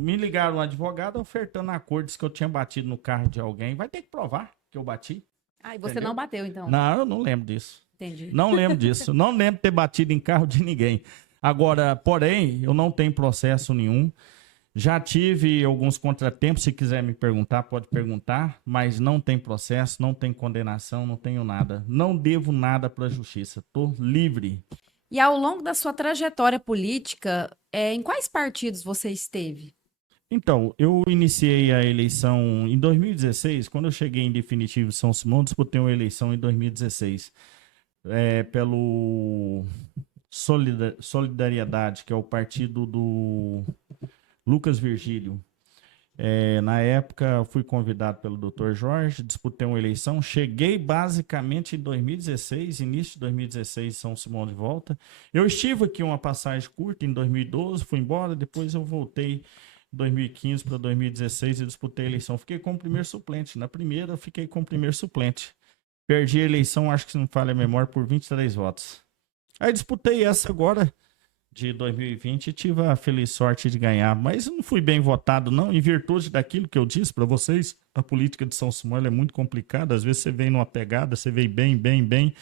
me ligaram um advogado ofertando acordos que eu tinha batido no carro de alguém. Vai ter que provar que eu bati. E você não bateu, então? Não, eu não lembro disso. Entendi. Não lembro disso. Não lembro de ter batido em carro de ninguém. Agora, porém, eu não tenho processo nenhum. Já tive alguns contratempos. Se quiser me perguntar, pode perguntar. Mas não tem processo, não tem condenação, não tenho nada. Não devo nada para a justiça. Estou livre. E ao longo da sua trajetória política, em quais partidos você esteve? Então, eu iniciei a eleição em 2016. Quando eu cheguei em definitivo em São Simão, disputei uma eleição em 2016. Pelo Solidariedade, que é o partido do Lucas Virgílio. Na época, fui convidado pelo Dr. Jorge, disputei uma eleição, cheguei basicamente em 2016, início de 2016, São Simão de volta. Eu estive aqui uma passagem curta em 2012, fui embora, depois eu voltei em 2015 para 2016 e disputei a eleição. Fiquei como primeiro suplente. Na primeira, fiquei como primeiro suplente. Perdi a eleição, acho que se não falha a memória, por 23 votos. Aí disputei essa agora, de 2020, e tive a feliz sorte de ganhar, mas não fui bem votado não, em virtude daquilo que eu disse para vocês. A política de São Simão é muito complicada, às vezes você vem numa pegada, você vem bem,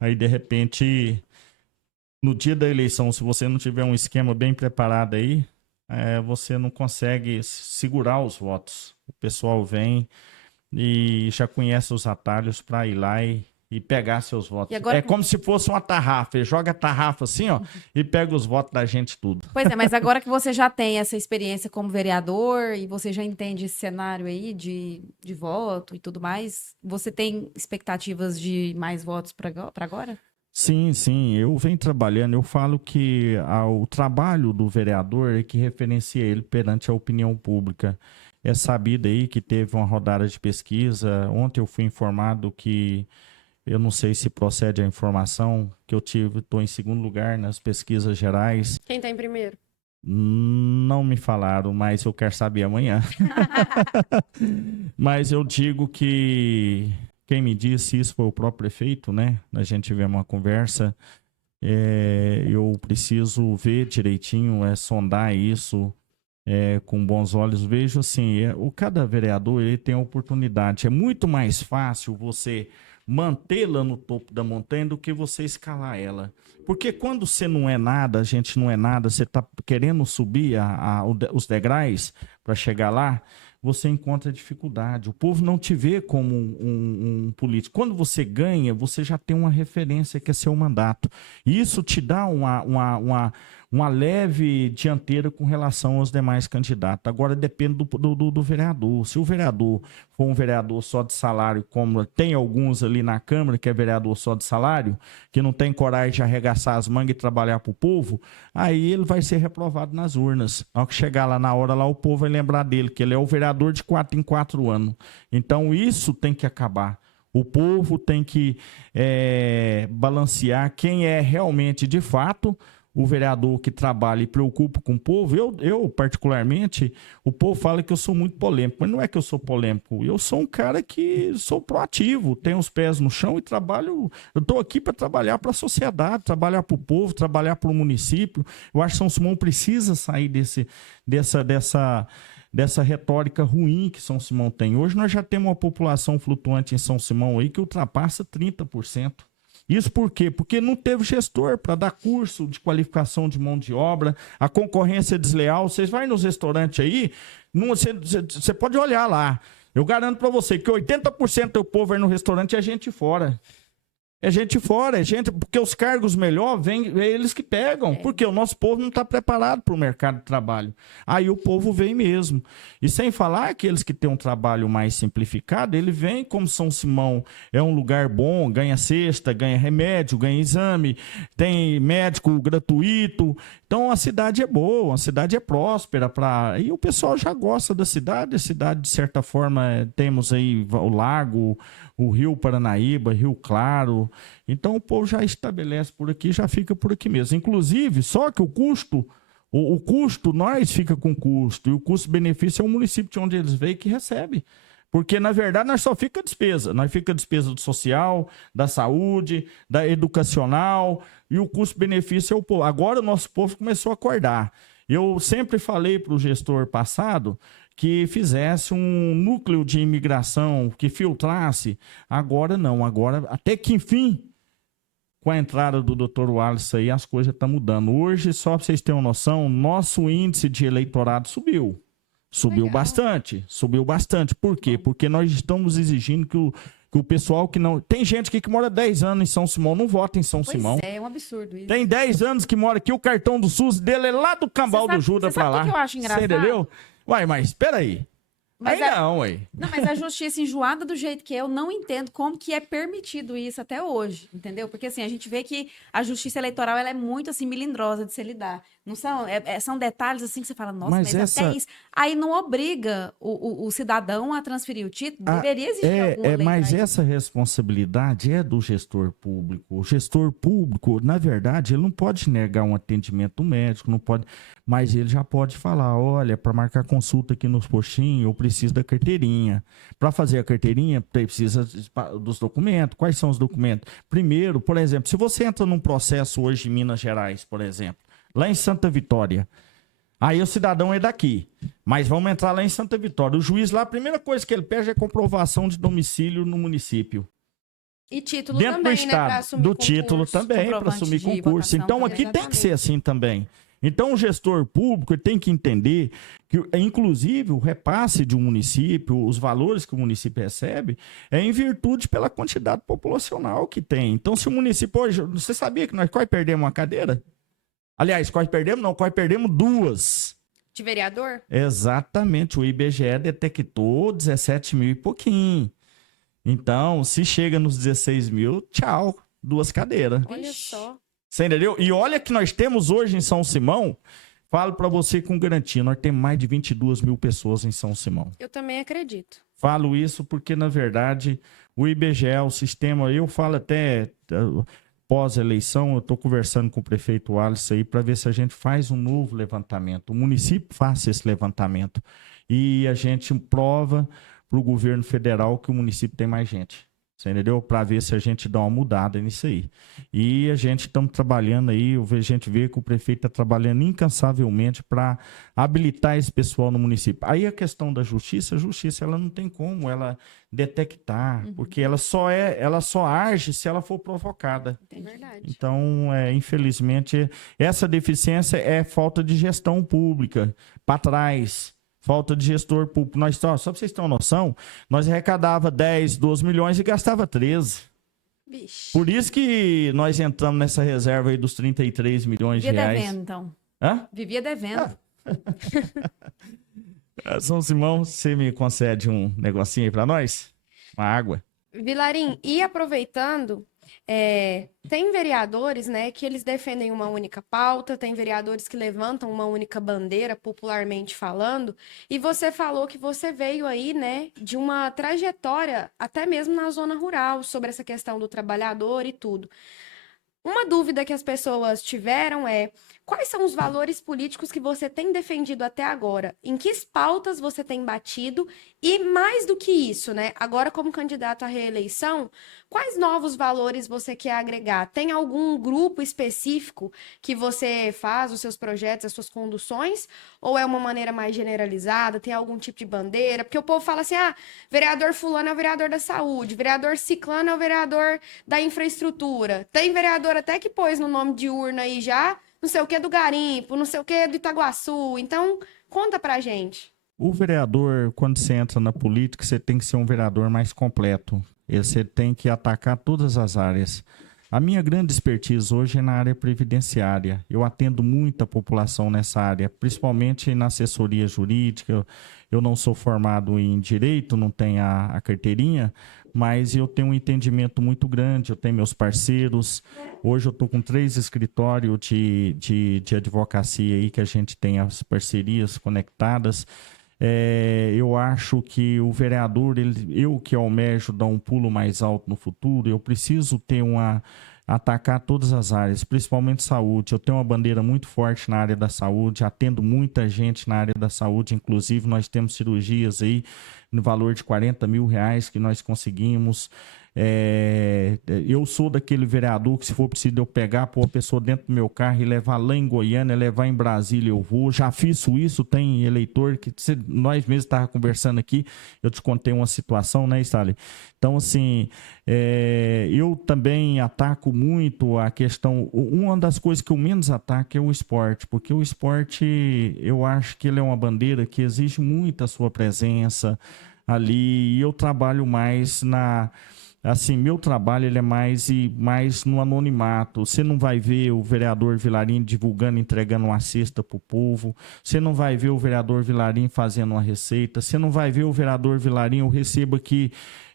aí de repente, no dia da eleição, se você não tiver um esquema bem preparado aí, você não consegue segurar os votos. O pessoal vem e já conhece os atalhos para ir lá e pegar seus votos. Agora... É como se fosse uma tarrafa. Ele joga a tarrafa assim, ó, e pega os votos da gente tudo. Pois é, mas agora que você já tem essa experiência como vereador e você já entende esse cenário aí de voto e tudo mais, você tem expectativas de mais votos para agora? Sim, eu venho trabalhando. Eu falo que o trabalho do vereador é que referencia ele perante a opinião pública. É sabido aí que teve uma rodada de pesquisa. Ontem eu fui informado que, eu não sei se procede a informação, que estou em segundo lugar nas pesquisas gerais. Quem está em primeiro? Não me falaram, mas eu quero saber amanhã. Mas eu digo que quem me disse isso foi o próprio prefeito, né? A gente tivemos uma conversa. Eu preciso ver direitinho, sondar isso com bons olhos. Vejo assim, cada vereador ele tem a oportunidade. É muito mais fácil você mantê-la no topo da montanha do que você escalar ela. Porque quando você não é nada, a gente não é nada, você está querendo subir os degraus para chegar lá, você encontra dificuldade. O povo não te vê como um político. Quando você ganha, você já tem uma referência que é seu mandato. E isso te dá uma leve dianteira com relação aos demais candidatos. Agora depende do vereador. Se o vereador for um vereador só de salário, como tem alguns ali na Câmara, que é vereador só de salário, que não tem coragem de arregaçar as mangas e trabalhar para o povo, aí ele vai ser reprovado nas urnas. Ao que chegar lá na hora, lá o povo vai lembrar dele, que ele é o vereador de 4 em 4 anos. Então isso tem que acabar. O povo tem que balancear quem é realmente, de fato, o vereador que trabalha e preocupa com o povo. Eu, particularmente, o povo fala que eu sou muito polêmico, mas não é que eu sou polêmico. Eu sou um cara que sou proativo, tenho os pés no chão e trabalho. Eu estou aqui para trabalhar para a sociedade, trabalhar para o povo, trabalhar para o município. Eu acho que São Simão precisa sair dessa retórica ruim que São Simão tem. Hoje nós já temos uma população flutuante em São Simão aí que ultrapassa 30%. Isso por quê? Porque não teve gestor para dar curso de qualificação de mão de obra, a concorrência é desleal. Vocês vão nos restaurantes aí, você pode olhar lá. Eu garanto para você que 80% do povo aí no restaurante é gente fora. É gente fora, porque os cargos melhores, é eles que pegam, porque o nosso povo não está preparado para o mercado de trabalho. Aí o povo vem mesmo. E sem falar aqueles que têm um trabalho mais simplificado, ele vem como São Simão, é um lugar bom, ganha cesta, ganha remédio, ganha exame, tem médico gratuito. Então a cidade é boa, a cidade é próspera. E o pessoal já gosta da cidade. A cidade, de certa forma, temos aí o lago, o Rio Paranaíba, Rio Claro. Então o povo já estabelece por aqui, já fica por aqui mesmo. Inclusive, só que o custo, nós fica com custo, e o custo-benefício é o município de onde eles veem que recebe. Porque, na verdade, nós só fica despesa. Nós fica despesa do social, da saúde, da educacional, e o custo-benefício é o povo. Agora o nosso povo começou a acordar. Eu sempre falei para o gestor passado que fizesse um núcleo de imigração, que filtrasse. Agora não, agora até que enfim, com a entrada do Dr. Wallace aí, as coisas estão mudando. Hoje, só para vocês terem uma noção, nosso índice de eleitorado subiu. Subiu bastante. Por quê? Porque nós estamos exigindo que o pessoal que não... Tem gente aqui que mora 10 anos em São Simão, não vota em São Simão. É um absurdo isso. Tem 10 anos que mora aqui, o cartão do SUS dele é lá do Cambal do Juda pra lá. Sabe o que eu acho engraçado? Você entendeu? Uai, mas espera aí. Mas não, ué. Não, mas a justiça enjoada do jeito que é, eu não entendo como que é permitido isso até hoje, entendeu? Porque assim, a gente vê que a justiça eleitoral ela é muito assim melindrosa de se lidar. Não são, são detalhes assim que você fala, nossa, mas até isso. Aí não obriga o cidadão a transferir o título, deveria existir alguma lei. Mas essa responsabilidade é do gestor público. O gestor público, na verdade, ele não pode negar um atendimento médico, não pode, mas ele já pode falar, olha, para marcar consulta aqui nos postinhos, eu preciso da carteirinha. Para fazer a carteirinha, precisa dos documentos. Quais são os documentos? Primeiro, por exemplo, se você entra num processo hoje em Minas Gerais, por exemplo, lá em Santa Vitória, aí o cidadão é daqui, mas vamos entrar lá em Santa Vitória. O juiz lá, a primeira coisa que ele pede é comprovação de domicílio no município. E título dentro também, do estado, né, assumir do concurso. título também, para assumir concurso. Então aqui tem que ser assim também. Então o gestor público tem que entender que, inclusive, o repasse de um município, os valores que o município recebe, é em virtude pela quantidade populacional que tem. Então se o município hoje... Você sabia que nós quase perdemos uma cadeira? Aliás, quase perdemos? Não, quase perdemos 2. De vereador? Exatamente. O IBGE detectou 17 mil e pouquinho. Então, se chega nos 16 mil, tchau, 2 cadeiras. Olha só. Você entendeu? E olha que nós temos hoje em São Simão, falo para você com garantia, nós temos mais de 22 mil pessoas em São Simão. Eu também acredito. Falo isso porque, na verdade, o IBGE, o sistema, eu falo até... pós-eleição, eu estou conversando com o prefeito Alisson aí para ver se a gente faz um novo levantamento. O município faça esse levantamento e a gente prova para o governo federal que o município tem mais gente. Você entendeu? Para ver se a gente dá uma mudada nisso aí. E a gente estamos trabalhando aí, a gente vê que o prefeito está trabalhando incansavelmente para habilitar esse pessoal no município. Aí a questão da justiça, a justiça ela não tem como ela detectar, porque ela só age se ela for provocada. É verdade. Então, infelizmente, essa deficiência é falta de gestão pública para trás. Falta de gestor público. Só para vocês terem uma noção, nós arrecadava 10, 12 milhões e gastava 13. Bicho. Por isso que nós entramos nessa reserva aí dos 33 milhões de Vivia reais. devendo, então. Hã? Vivia devendo. São Simão, você me concede um negocinho aí para nós? Uma água? Vilarim, e aproveitando, tem vereadores, né, que eles defendem uma única pauta, tem vereadores que levantam uma única bandeira, popularmente falando, e você falou que você veio aí, né, de uma trajetória, até mesmo na zona rural, sobre essa questão do trabalhador e tudo. Uma dúvida que as pessoas tiveram é: quais são os valores políticos que você tem defendido até agora? Em que pautas você tem batido? E mais do que isso, né? Agora, como candidato à reeleição, quais novos valores você quer agregar? Tem algum grupo específico que você faz os seus projetos, as suas conduções? Ou é uma maneira mais generalizada? Tem algum tipo de bandeira? Porque o povo fala assim: vereador fulano é o vereador da saúde, vereador ciclano é o vereador da infraestrutura. Tem vereador até que pôs no nome de urna aí já, não sei o que do garimpo, não sei o que do Itaguaçu. Então, conta pra gente. O vereador, quando você entra na política, você tem que ser um vereador mais completo. Você tem que atacar todas as áreas. A minha grande expertise hoje é na área previdenciária. Eu atendo muita população nessa área, principalmente na assessoria jurídica. Eu não sou formado em direito, não tenho a carteirinha, mas eu tenho um entendimento muito grande, eu tenho meus parceiros. Hoje eu estou com 3 escritórios de advocacia aí que a gente tem as parcerias conectadas. Eu acho que o vereador, eu que almejo dar um pulo mais alto no futuro, eu preciso ter atacar todas as áreas, principalmente saúde. Eu tenho uma bandeira muito forte na área da saúde, atendo muita gente na área da saúde, inclusive nós temos cirurgias aí no valor de R$40 mil que nós conseguimos. Eu sou daquele vereador que, se for preciso eu pegar, pôr a pessoa dentro do meu carro e levar lá em Goiânia, levar em Brasília, eu vou. Já fiz isso, tem eleitor que nós mesmos estávamos conversando aqui, eu te contei uma situação, né, Stanley? Então, assim, eu também ataco muito a questão. Uma das coisas que eu menos ataco é o esporte, porque o esporte, eu acho que ele é uma bandeira que exige muito a sua presença ali, e eu trabalho mais assim, meu trabalho ele é mais no anonimato. Você não vai ver o vereador Vilarim divulgando, entregando uma cesta para o povo. Você não vai ver o vereador Vilarim fazendo uma receita. Você não vai ver o vereador Vilarim, eu recebo aqui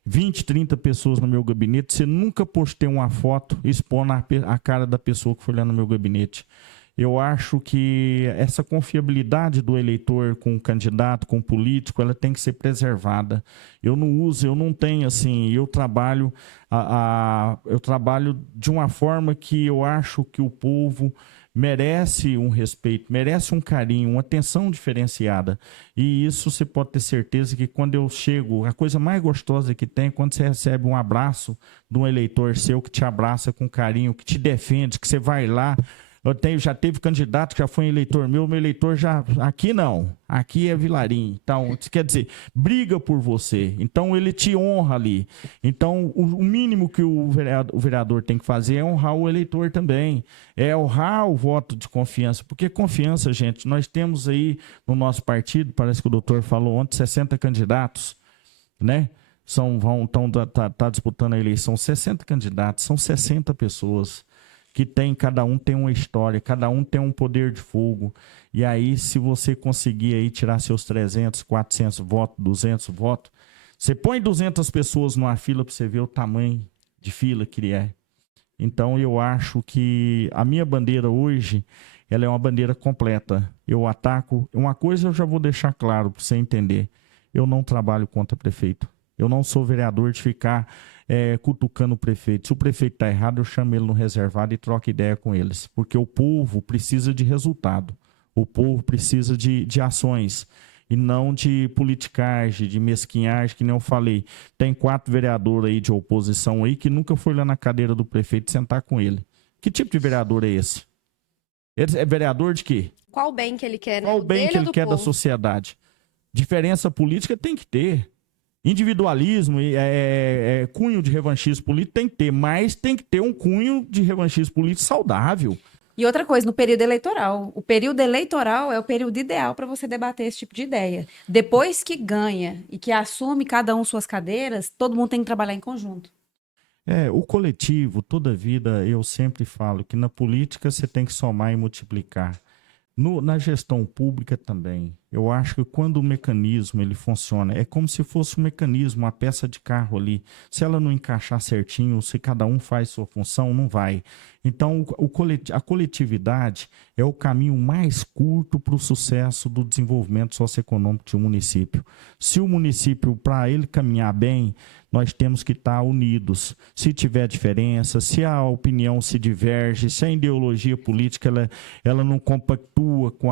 20, 30 pessoas no meu gabinete. Você nunca postei uma foto expondo a cara da pessoa que foi lá no meu gabinete. Eu acho que essa confiabilidade do eleitor com o candidato, com o político, ela tem que ser preservada. Eu não tenho assim, eu trabalho de uma forma que eu acho que o povo merece um respeito, merece um carinho, uma atenção diferenciada. E isso você pode ter certeza que quando eu chego, a coisa mais gostosa que tem é quando você recebe um abraço de um eleitor seu que te abraça com carinho, que te defende, que você vai lá. Já teve candidato que já foi eleitor meu eleitor já... Aqui não, aqui é Vilarim. Então, quer dizer, briga por você. Então, ele te honra ali. Então, o mínimo que o vereador tem que fazer é honrar o eleitor também. É honrar o voto de confiança. Porque confiança, gente, nós temos aí no nosso partido, parece que o doutor falou ontem, 60 candidatos, né? Tá disputando a eleição 60 candidatos, são 60 pessoas. Que cada um tem uma história, cada um tem um poder de fogo. E aí, se você conseguir aí tirar seus 300, 400 votos, 200 votos, você põe 200 pessoas numa fila para você ver o tamanho de fila que é. Então, eu acho que a minha bandeira hoje, ela é uma bandeira completa. Eu ataco... Uma coisa eu já vou deixar claro para você entender. Eu não trabalho contra prefeito. Eu não sou vereador de ficar cutucando o prefeito. Se o prefeito está errado, eu chamo ele no reservado e troco ideia com eles. Porque o povo precisa de resultado. O povo precisa de ações. E não de politicagem, de mesquinhagem, que nem eu falei. Tem 4 vereadores aí de oposição aí que nunca foi lá na cadeira do prefeito sentar com ele. Que tipo de vereador é esse? Ele é vereador de quê? Qual bem que ele quer, né? Qual o bem que ele quer da povo? sociedade? Diferença política tem que ter. Individualismo, cunho de revanchismo político tem que ter, mas tem que ter um cunho de revanchismo político saudável. E outra coisa, no período eleitoral. O período eleitoral é o período ideal para você debater esse tipo de ideia. Depois que ganha e que assume cada um suas cadeiras, todo mundo tem que trabalhar em conjunto. O coletivo, toda vida, eu sempre falo que na política você tem que somar e multiplicar. Na gestão pública também. Eu acho que quando o mecanismo ele funciona, é como se fosse um mecanismo, uma peça de carro ali. Se ela não encaixar certinho, se cada um faz sua função, não vai. Então, a coletividade é o caminho mais curto para o sucesso do desenvolvimento socioeconômico de um município. Se o município, para ele caminhar bem, nós temos que estar unidos. Se tiver diferença, se a opinião se diverge, se a ideologia política ela não compactua com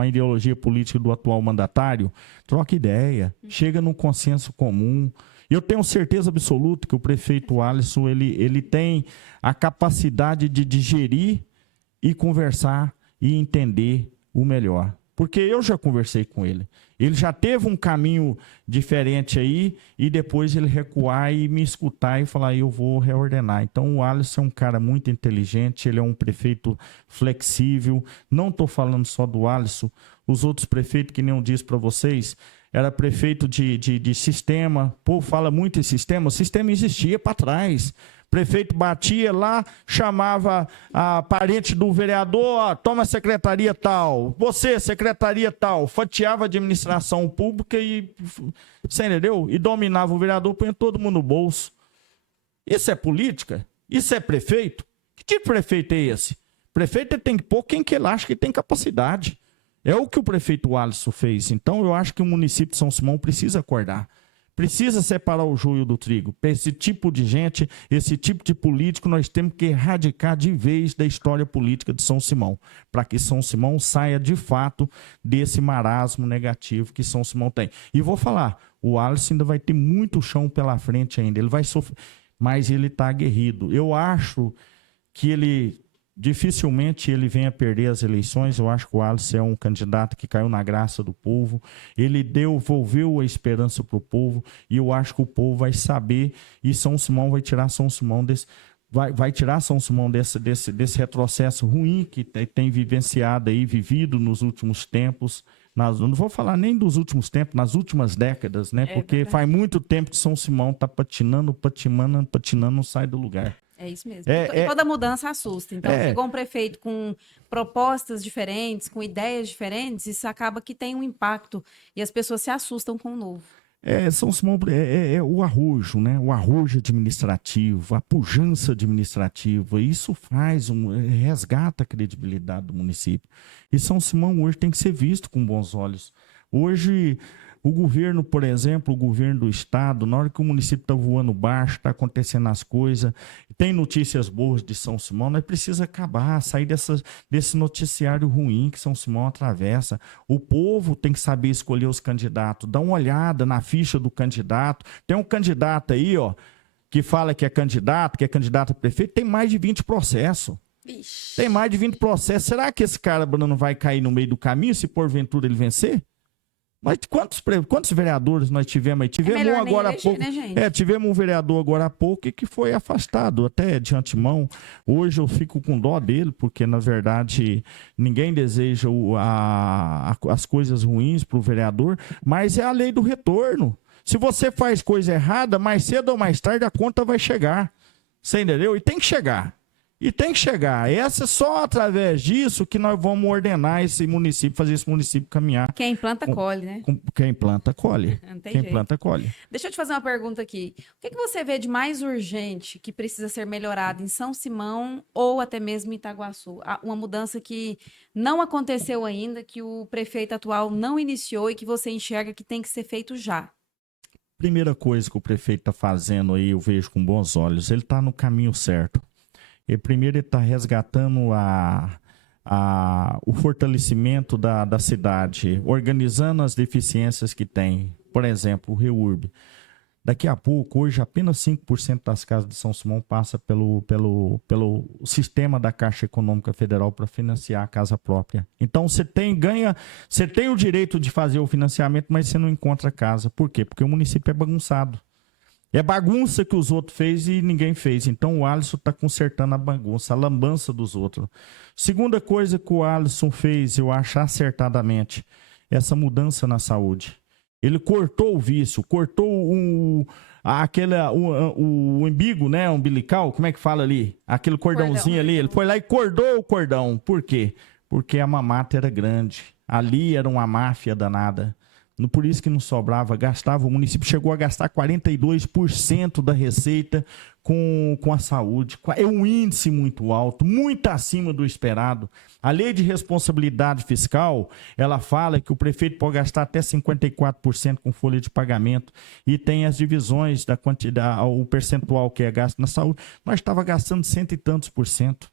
a ideologia política do atual mandatário, troca ideia, chega num consenso comum. Eu tenho certeza absoluta que o prefeito Alisson ele tem a capacidade de digerir e conversar e entender o melhor. Porque eu já conversei com ele. Ele já teve um caminho diferente aí e depois ele recuar e me escutar e falar, eu vou reordenar. Então o Alisson é um cara muito inteligente, ele é um prefeito flexível. Não estou falando só do Alisson. Os outros prefeitos, que nem eu disse para vocês, era prefeito de sistema. O povo fala muito em sistema. O sistema existia para trás. Prefeito batia lá, chamava a parente do vereador, toma a secretaria tal, você, secretaria tal, fatiava a administração pública e, você entendeu? E dominava o vereador, põe todo mundo no bolso. Isso é política? Isso é prefeito? Que tipo de prefeito é esse? Prefeito tem que pôr quem que ele acha que tem capacidade. É o que o prefeito Alisson fez. Então, eu acho que o município de São Simão precisa acordar. Precisa separar o joio do trigo. Esse tipo de gente, esse tipo de político, nós temos que erradicar de vez da história política de São Simão, para que São Simão saia de fato desse marasmo negativo que São Simão tem. E vou falar, o Alisson ainda vai ter muito chão pela frente ainda, ele vai sofrer, mas ele está aguerrido. Eu acho que dificilmente ele venha perder as eleições. Eu acho que o Alisson é um candidato que caiu na graça do povo. Ele devolveu a esperança para o povo e eu acho que o povo vai saber e São Simão vai tirar São Simão vai tirar São Simão desse retrocesso ruim que tem vivenciado aí, vivido nos últimos tempos. Não vou falar nem dos últimos tempos, nas últimas décadas, né? Porque faz muito tempo que São Simão está patinando, não sai do lugar. É isso mesmo. Toda mudança assusta. Então, chegou um prefeito com propostas diferentes, com ideias diferentes, isso acaba que tem um impacto e as pessoas se assustam com o novo. São Simão é o arrojo, né? O arrojo administrativo, a pujança administrativa, isso resgata a credibilidade do município. E São Simão hoje tem que ser visto com bons olhos. Hoje, o governo, por exemplo, o governo do estado, na hora que o município está voando baixo, está acontecendo as coisas, tem notícias boas de São Simão, nós precisamos acabar, sair desse noticiário ruim que São Simão atravessa. O povo tem que saber escolher os candidatos, dá uma olhada na ficha do candidato. Tem um candidato aí, que fala que é candidato a prefeito, tem mais de 20 processos. Ixi. Tem mais de 20 processos. Será que esse cara não vai cair no meio do caminho se porventura ele vencer? Mas quantos vereadores nós tivemos aí? Tivemos um agora há pouco. Né, gente? Tivemos um vereador agora há pouco que foi afastado até de antemão. Hoje eu fico com dó dele, porque na verdade ninguém deseja as coisas ruins para o vereador, mas é a lei do retorno. Se você faz coisa errada, mais cedo ou mais tarde a conta vai chegar. Você entendeu? E tem que chegar. Só através disso que nós vamos ordenar esse município, fazer esse município caminhar. Quem planta, colhe, né? Quem planta, colhe. Quem planta, colhe. Deixa eu te fazer uma pergunta aqui. O que você vê de mais urgente que precisa ser melhorado em São Simão ou até mesmo em Itaguaçu? Uma mudança que não aconteceu ainda, que o prefeito atual não iniciou e que você enxerga que tem que ser feito já. Primeira coisa que o prefeito está fazendo aí, eu vejo com bons olhos, ele está no caminho certo. Primeiro ele está resgatando o fortalecimento da cidade, organizando as deficiências que tem. Por exemplo, o REURB. Daqui a pouco, hoje, apenas 5% das casas de São Simão passa pelo sistema da Caixa Econômica Federal para financiar a casa própria. Então, você tem o direito de fazer o financiamento, mas você não encontra casa. Por quê? Porque o município é bagunçado. É bagunça que os outros fez e ninguém fez. Então, o Alisson está consertando a bagunça, a lambança dos outros. Segunda coisa que o Alisson fez, eu acho acertadamente, essa mudança na saúde. Ele cortou o vício, cortou o umbigo, né, umbilical, como é que fala ali? Aquele cordãozinho ali, ele foi lá e cordou o cordão. Por quê? Porque a mamata era grande. Ali era uma máfia danada. Por isso que não sobrava, gastava, o município chegou a gastar 42% da receita com a saúde. É um índice muito alto, muito acima do esperado. A lei de responsabilidade fiscal, ela fala que o prefeito pode gastar até 54% com folha de pagamento e tem as divisões da quantidade, o percentual que é gasto na saúde. Nós estávamos gastando 100 e tantos por cento.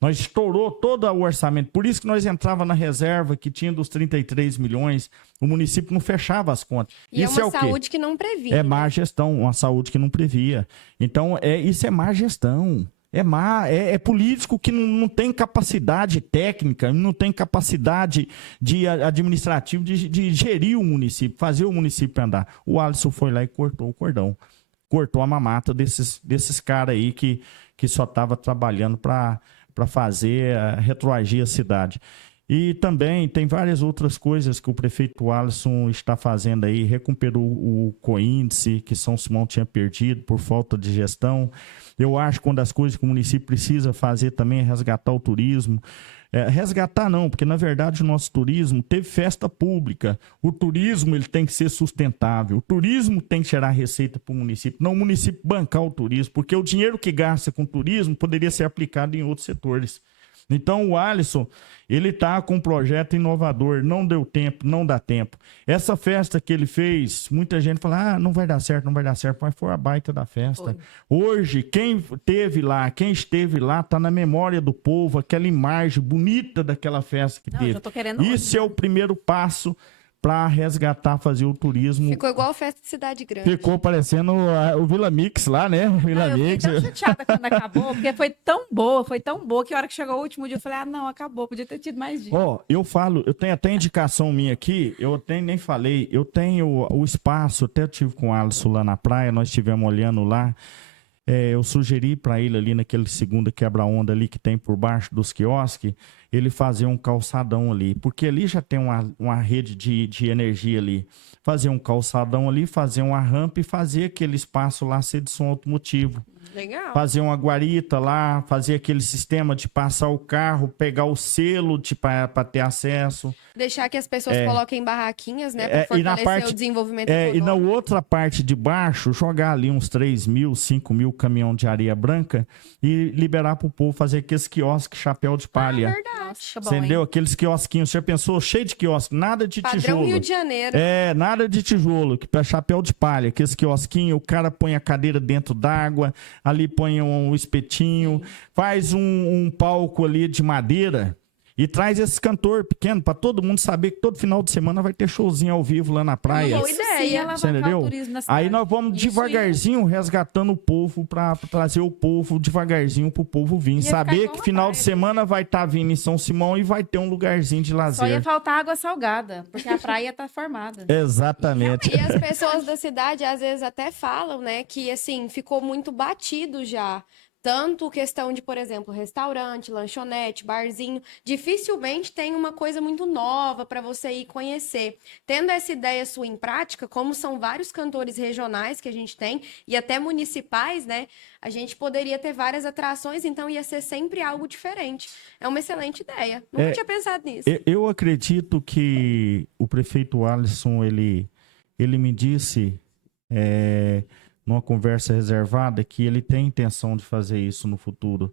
Nós estourou todo o orçamento. Por isso que nós entrava na reserva, que tinha dos 33 milhões, o município não fechava as contas. E isso é uma saúde que não previa. É má gestão, uma saúde que não previa. Então, isso é má gestão. É político que não tem capacidade técnica, não tem capacidade administrativa de gerir o município, fazer o município andar. O Alisson foi lá e cortou o cordão. Cortou a mamata desses caras aí que só estavam trabalhando para fazer, retroagir a cidade. E também tem várias outras coisas que o prefeito Alisson está fazendo aí, recuperou o Coíndice, que São Simão tinha perdido por falta de gestão. Eu acho que uma das coisas que o município precisa fazer também é resgatar o turismo. Resgatar não, porque na verdade o nosso turismo teve festa pública. O turismo ele tem que ser sustentável. O turismo tem que gerar receita para o município, não o município bancar o turismo, porque o dinheiro que gasta com turismo poderia ser aplicado em outros setores. Então o Alisson, ele está com um projeto inovador, não deu tempo, não dá tempo. Essa festa que ele fez, muita gente fala, não vai dar certo, mas foi a baita da festa. Foi. Hoje, quem esteve lá, está na memória do povo, aquela imagem bonita daquela festa que teve. Já tô querendo Isso é o primeiro passo para resgatar, fazer o turismo. Ficou igual a festa de Cidade Grande. Ficou parecendo o Vila Mix lá, né? Eu fiquei tão chateada quando acabou, porque foi tão boa, que a hora que chegou o último dia eu falei, não, acabou, podia ter tido mais dias. Eu tenho até indicação minha aqui, nem falei, eu tenho o espaço, até eu tive com o Alisson lá na praia, nós estivemos olhando lá, eu sugeri para ele ali naquele segundo quebra-onda ali que tem por baixo dos quiosques, ele fazer um calçadão ali, porque ali já tem uma rede de energia ali. Fazer um calçadão ali, fazer uma rampa e fazer aquele espaço lá ser de som automotivo. Legal. Fazer uma guarita lá, fazer aquele sistema de passar o carro, pegar o selo para ter acesso. Deixar que as pessoas coloquem barraquinhas, né? Para fortalecer o desenvolvimento econômico. E na outra parte de baixo, jogar ali uns 3 mil, 5 mil caminhão de areia branca e liberar para o povo fazer aqueles quiosques chapéu de palha. Verdade. Nossa, bom, entendeu? Hein? Aqueles quiosquinhos, você já pensou? Cheio de quiosque, nada de Padrão tijolo. Rio de Janeiro. Nada de tijolo, que para chapéu de palha, aqueles quiosquinhos, o cara põe a cadeira dentro d'água, ali põe um espetinho, faz um palco ali de madeira e traz esse cantor pequeno para todo mundo saber que todo final de semana vai ter showzinho ao vivo lá na praia. Boa ideia. Você entendeu? Aí nós vamos devagarzinho resgatando o povo para trazer o povo devagarzinho pro povo vir. Saber que final de semana vai estar vindo em São Simão e vai ter um lugarzinho de lazer. Só ia faltar água salgada, porque a praia tá formada. Exatamente. E as pessoas da cidade às vezes até falam, né, que assim, ficou muito batido já. Tanto questão de, por exemplo, restaurante, lanchonete, barzinho, dificilmente tem uma coisa muito nova para você ir conhecer. Tendo essa ideia sua em prática, como são vários cantores regionais que a gente tem, e até municipais, né? A gente poderia ter várias atrações, então ia ser sempre algo diferente. É uma excelente ideia. Nunca tinha pensado nisso. Eu acredito que o prefeito Alisson, ele me disse... numa conversa reservada, que ele tem intenção de fazer isso no futuro.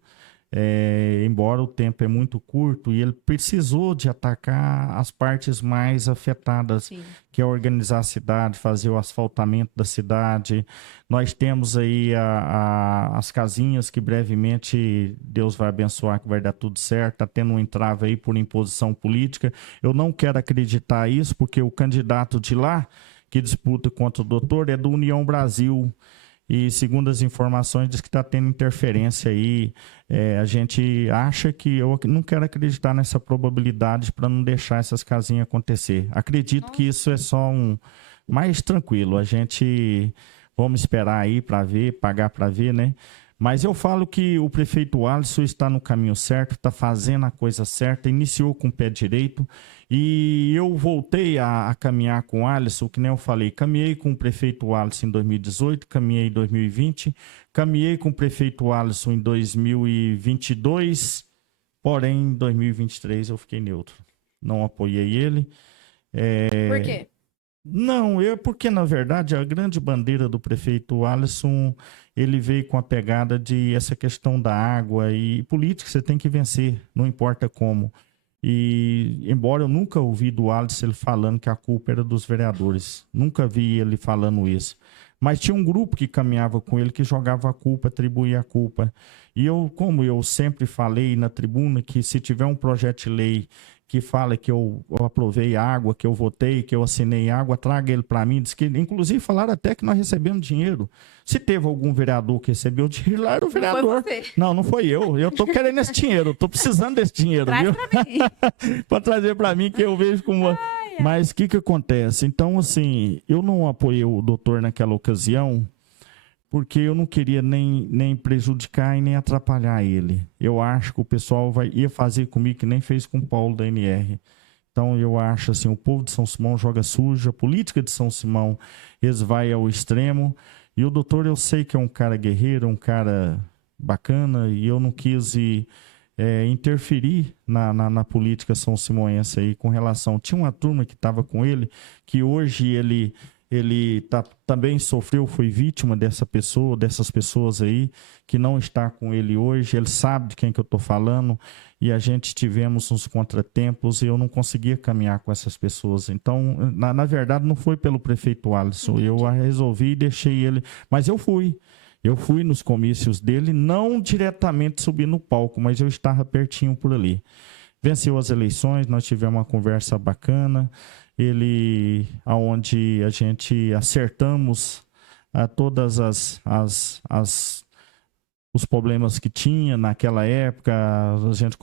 embora o tempo é muito curto, e ele precisou de atacar as partes mais afetadas, Sim. que é organizar a cidade, fazer o asfaltamento da cidade. Nós temos aí as casinhas que brevemente Deus vai abençoar, que vai dar tudo certo. Está tendo um entrave aí por imposição política. Eu não quero acreditar isso, porque o candidato de lá, que disputa contra o doutor, é do União Brasil. E segundo as informações, diz que está tendo interferência aí. A gente acha que, eu não quero acreditar nessa probabilidade para não deixar essas casinhas acontecer. Acredito que isso é só mais tranquilo. A gente, vamos esperar aí para ver, pagar para ver, né? Mas eu falo que o prefeito Alisson está no caminho certo, está fazendo a coisa certa, iniciou com o pé direito. E eu voltei a caminhar com o Alisson, que nem eu falei, caminhei com o prefeito Alisson em 2018, caminhei em 2020, caminhei com o prefeito Alisson em 2022, porém em 2023 eu fiquei neutro. Não apoiei ele. Por quê? Não, porque na verdade a grande bandeira do prefeito Alisson, ele veio com a pegada de essa questão da água e política você tem que vencer, não importa como. E embora eu nunca ouvi do Alisson ele falando que a culpa era dos vereadores, nunca vi ele falando isso. Mas tinha um grupo que caminhava com ele que jogava a culpa, atribuía a culpa. E eu, como eu sempre falei na tribuna, que se tiver um projeto de lei que fala que eu aprovei água, que eu votei, que eu assinei água, traga ele para mim. Diz que, inclusive, falaram até que nós recebemos dinheiro. Se teve algum vereador que recebeu dinheiro, lá era o vereador. Não foi você. Não foi eu. Eu tô querendo esse dinheiro, eu tô precisando desse dinheiro, Traz viu? pra mim. Para trazer para mim, que eu vejo como... Mas o que acontece? Então, assim, eu não apoiei o doutor naquela ocasião, porque eu não queria nem prejudicar e nem atrapalhar ele. Eu acho que o pessoal ia fazer comigo que nem fez com o Paulo da NR. Então, eu acho assim, o povo de São Simão joga sujo, a política de São Simão, eles vai ao extremo. E o doutor, eu sei que é um cara guerreiro, um cara bacana, e eu não quis interferir na política são simoense aí com relação... Tinha uma turma que estava com ele, que hoje ele também sofreu, foi vítima dessas pessoas aí, que não está com ele hoje, ele sabe de quem que eu estou falando, e a gente tivemos uns contratempos e eu não conseguia caminhar com essas pessoas. Então, na verdade, não foi pelo prefeito Alisson, eu resolvi e deixei ele, mas eu fui nos comícios dele, não diretamente subir no palco, mas eu estava pertinho por ali. Venceu as eleições, nós tivemos uma conversa bacana, aonde a gente acertamos todas os problemas que tinha naquela época, a gente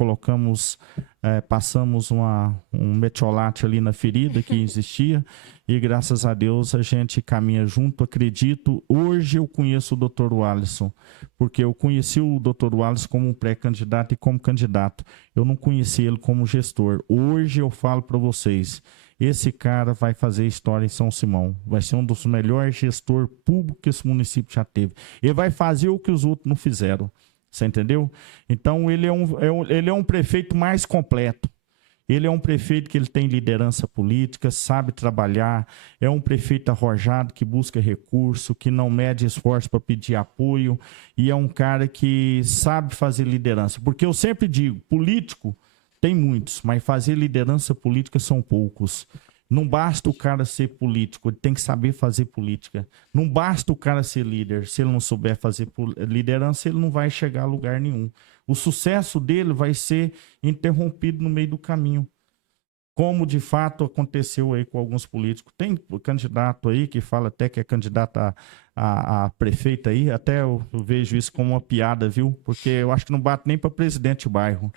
passamos um metiolate ali na ferida que existia, e graças a Deus a gente caminha junto, acredito. Hoje eu conheço o Dr. Alisson, porque eu conheci o Dr. Alisson como um pré-candidato e como candidato. Eu não conheci ele como gestor. Hoje eu falo para vocês, esse cara vai fazer história em São Simão. Vai ser um dos melhores gestores públicos que esse município já teve. Ele vai fazer o que os outros não fizeram. Você entendeu? Então, ele é um prefeito mais completo. Ele é um prefeito que ele tem liderança política, sabe trabalhar, é um prefeito arrojado que busca recurso, que não mede esforço para pedir apoio, e é um cara que sabe fazer liderança. Porque eu sempre digo, político tem muitos, mas fazer liderança política são poucos. Não basta o cara ser político, ele tem que saber fazer política. Não basta o cara ser líder, se ele não souber fazer liderança, ele não vai chegar a lugar nenhum. O sucesso dele vai ser interrompido no meio do caminho. Como de fato aconteceu aí com alguns políticos. Tem candidato aí que fala até que é candidato a prefeita aí, até eu vejo isso como uma piada, viu? Porque eu acho que não bate nem para presidente do bairro.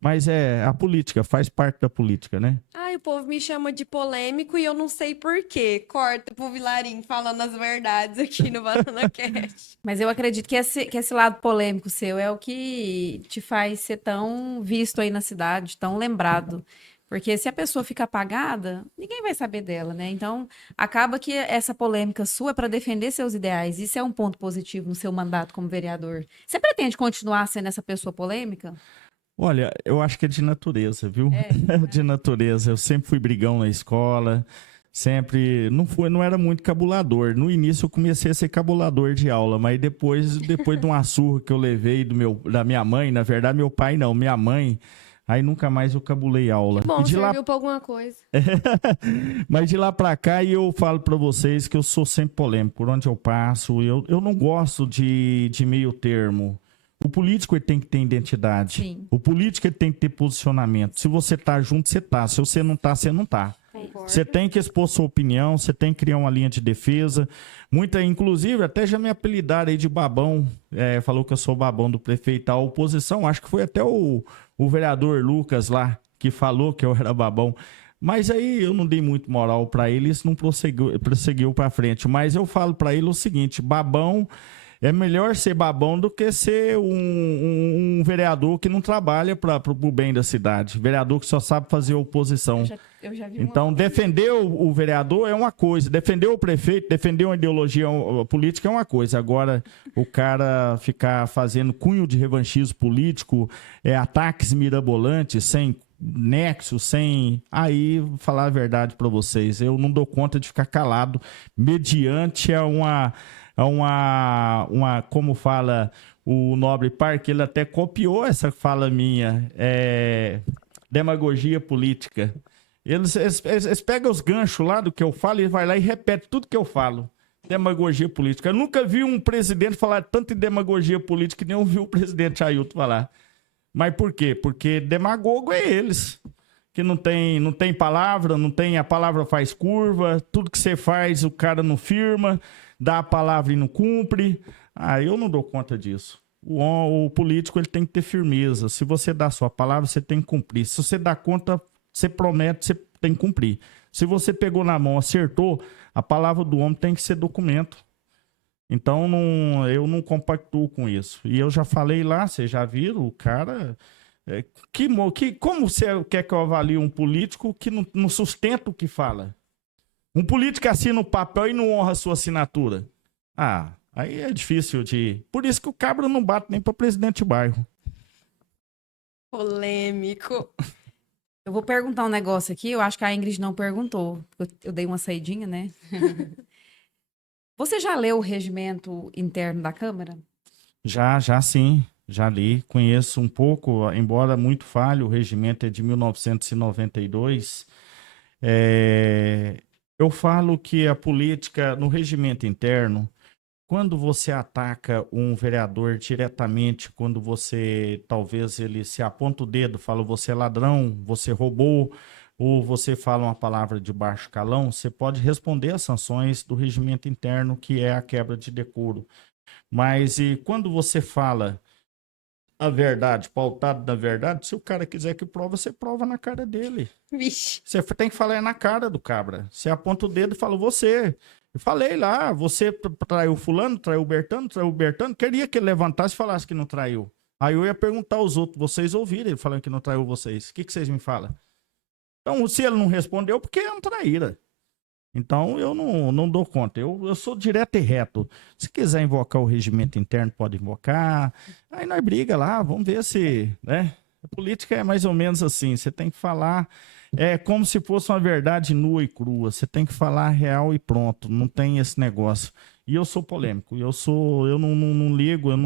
Mas a política, faz parte da política, né? Ai, o povo me chama de polêmico e eu não sei por quê. Corta pro Vilarim falando as verdades aqui no Banana Cast. Mas eu acredito que esse lado polêmico seu é o que te faz ser tão visto aí na cidade, tão lembrado. Porque se a pessoa fica apagada, ninguém vai saber dela, né? Então, acaba que essa polêmica sua é para defender seus ideais. Isso é um ponto positivo no seu mandato como vereador. Você pretende continuar sendo essa pessoa polêmica? Olha, eu acho que é de natureza, viu? De natureza. Eu sempre fui brigão na escola, Sempre, não era muito cabulador. No início eu comecei a ser cabulador de aula, mas depois de uma surra que eu levei da minha mãe, na verdade meu pai não, minha mãe, aí nunca mais eu cabulei aula. Bom, E de serviu lá, pra alguma coisa. mas de lá pra cá eu falo pra vocês que eu sou sempre polêmico, por onde eu passo, eu não gosto de meio termo. O político ele tem que ter identidade. Sim. O político ele tem que ter posicionamento. Se você tá junto, você tá. Se você não tá, você não tá. Concordo. Você tem que expor sua opinião, você tem que criar uma linha de defesa. Inclusive, até já me apelidaram aí de babão. Falou que eu sou babão do prefeito. A oposição, acho que foi até o vereador Lucas lá, que falou que eu era babão. Mas aí eu não dei muito moral para ele, isso não prosseguiu para frente. Mas eu falo para ele o seguinte, babão... É melhor ser babão do que ser um vereador que não trabalha para o bem da cidade. Vereador que só sabe fazer oposição. Eu já vi Então, defender o vereador é uma coisa. Defender o prefeito, defender uma ideologia política é uma coisa. Agora, o cara ficar fazendo cunho de revanchismo político, ataques mirabolantes, sem nexo, sem... Aí, falar a verdade para vocês, eu não dou conta de ficar calado mediante como fala o Nobre Parque, ele até copiou essa fala minha, demagogia política. Eles pegam os ganchos lá do que eu falo e vai lá e repete tudo que eu falo. Demagogia política. Eu nunca vi um presidente falar tanto em demagogia política que nem ouvi o presidente Ailton falar. Mas por quê? Porque demagogo é eles. Que não tem palavra, a palavra faz curva, tudo que você faz o cara não firma, dá a palavra e não cumpre. Eu não dou conta disso. O político ele tem que ter firmeza. Se você dá a sua palavra, você tem que cumprir. Se você dá conta, você promete, você tem que cumprir. Se você pegou na mão, acertou, a palavra do homem tem que ser documento. Então, eu não compactuo com isso. E eu já falei lá, vocês já viram, o cara... como você quer que eu avalie um político que não sustenta o que fala? Um político assina o papel e não honra a sua assinatura. Aí é difícil de... Por isso que o cabra não bate nem para presidente de bairro. Polêmico. Eu vou perguntar um negócio aqui, eu acho que a Ingrid não perguntou. Eu dei uma saidinha, né? Você já leu o regimento interno da Câmara? Já sim. Já li, conheço um pouco, embora muito falho, o regimento é de 1992. Eu falo que a política, no regimento interno, quando você ataca um vereador diretamente, quando talvez ele se aponta o dedo, fala você é ladrão, você roubou, ou você fala uma palavra de baixo calão, você pode responder às sanções do regimento interno, que é a quebra de decoro. Mas e quando você fala a verdade, pautado na verdade, se o cara quiser que prova, você prova na cara dele. Vixe. Você tem que falar na cara do cabra. Você aponta o dedo e fala, você. Eu falei lá, você traiu fulano, traiu o Bertano, queria que ele levantasse e falasse que não traiu. Aí eu ia perguntar aos outros, vocês ouviram ele falando que não traiu vocês. O que vocês me falam? Então, se ele não respondeu, porque é um traíra. Então, eu não dou conta. Eu sou direto e reto. Se quiser invocar o regimento interno, pode invocar. Aí nós briga lá, vamos ver se... né? A política é mais ou menos assim. Você tem que falar... É como se fosse uma verdade nua e crua. Você tem que falar real e pronto. Não tem esse negócio. E eu sou polêmico. Eu não ligo, eu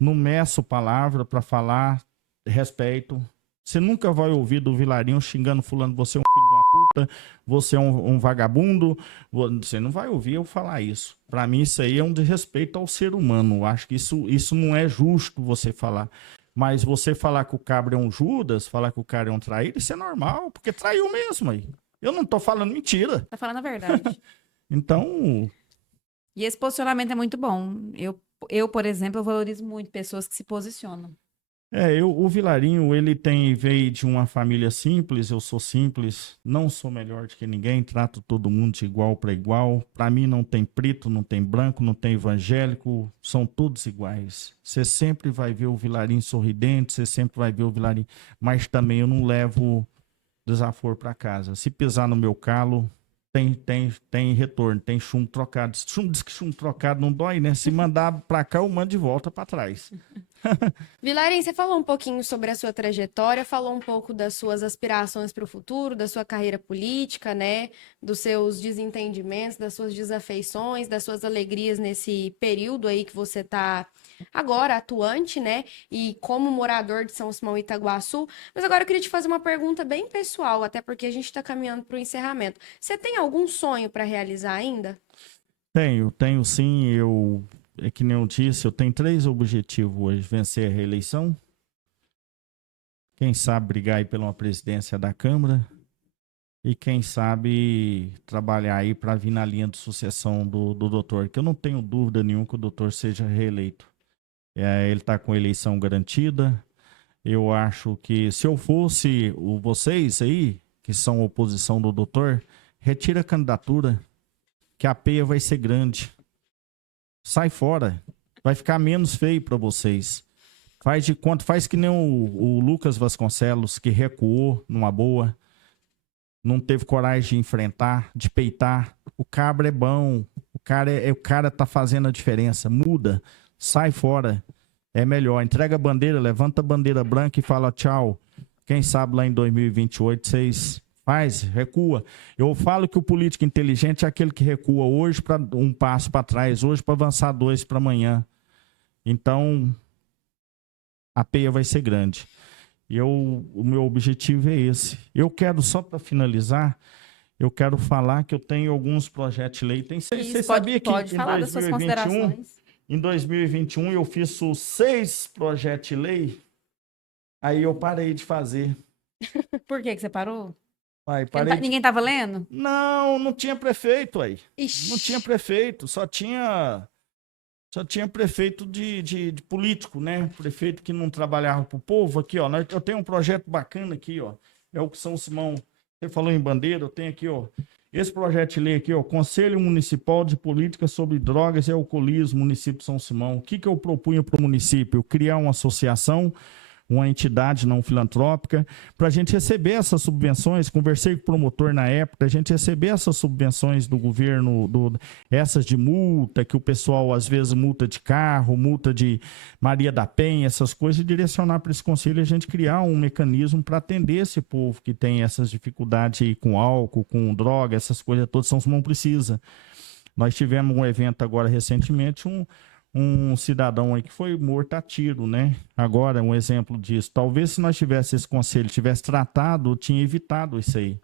não meço palavra para falar respeito. Você nunca vai ouvir do Vilarinho xingando fulano, você é um filho de uma puta, você é um vagabundo. Você não vai ouvir eu falar isso. Para mim, isso aí é um desrespeito ao ser humano. Eu acho que isso não é justo você falar. Mas você falar que o cabra é um Judas, falar que o cara é um traíra, isso é normal, porque traiu mesmo aí. Eu não tô falando mentira. Tá falando a verdade. Então... E esse posicionamento é muito bom. Eu, por exemplo, eu valorizo muito pessoas que se posicionam. O Vilarinho, ele veio de uma família simples, eu sou simples, não sou melhor do que ninguém, trato todo mundo de igual para igual. Para mim não tem preto, não tem branco, não tem evangélico, são todos iguais. Você sempre vai ver o Vilarinho sorridente, você sempre vai ver o Vilarinho, mas também eu não levo desaforo para casa. Se pisar no meu calo, tem retorno, tem chumbo trocado. Diz que chumbo trocado não dói, né? Se mandar para cá, eu mando de volta para trás. Vilarim, você falou um pouquinho sobre a sua trajetória, falou um pouco das suas aspirações para o futuro, da sua carreira política, né? Dos seus desentendimentos, das suas desafeições, das suas alegrias nesse período aí que você está agora atuante, né? E como morador de São Simão e Itaguaçu. Mas agora eu queria te fazer uma pergunta bem pessoal, até porque a gente está caminhando para o encerramento. Você tem algum sonho para realizar ainda? Tenho sim. É que nem eu disse, eu tenho 3 objetivos hoje: vencer a reeleição, quem sabe brigar aí pela uma presidência da Câmara e quem sabe trabalhar aí para vir na linha de sucessão do doutor, que eu não tenho dúvida nenhuma que o doutor seja reeleito. Ele está com a eleição garantida. Eu acho que se eu fosse vocês aí, que são oposição do doutor, retira a candidatura, que a peia vai ser grande. Sai fora. Vai ficar menos feio para vocês. Faz de conta, faz que nem o Lucas Vasconcelos, que recuou numa boa, não teve coragem de enfrentar, de peitar. O cabra é bom, o cara tá fazendo a diferença. Muda, sai fora. É melhor. Entrega a bandeira, levanta a bandeira branca e fala tchau. Quem sabe lá em 2028 vocês recua. Eu falo que o político inteligente é aquele que recua hoje para um passo para trás, hoje para avançar 2 para amanhã. Então, a peia vai ser grande. O meu objetivo é esse. Eu quero, só para finalizar, eu quero falar que eu tenho alguns projetos de lei. Você sabia que pode falar das suas considerações. Em 2021 eu fiz 6 projetos de lei, aí eu parei de fazer. Por que você parou? Ninguém estava lendo? Não tinha prefeito aí. Ixi. Não tinha prefeito, só tinha prefeito de político, né? Prefeito que não trabalhava pro povo. Aqui, ó, eu tenho um projeto bacana aqui, ó. É o que São Simão, você falou em bandeira, eu tenho aqui, ó. Esse projeto de lei aqui, ó, Conselho Municipal de Política sobre Drogas e Alcoolismo, município de São Simão. O que eu propunha para o município? Criar uma associação, uma entidade não filantrópica, para a gente receber essas subvenções. Conversei com o promotor na época, a gente receber essas subvenções do governo, essas de multa, que o pessoal às vezes multa de carro, multa de Maria da Penha, essas coisas, e direcionar para esse conselho, a gente criar um mecanismo para atender esse povo que tem essas dificuldades aí com álcool, com droga, essas coisas todas. São Simão precisa. Nós tivemos um evento agora recentemente, um cidadão aí que foi morto a tiro, né? Agora, um exemplo disso. Talvez se nós tivéssemos esse conselho, tivesse tratado, tinha evitado isso aí.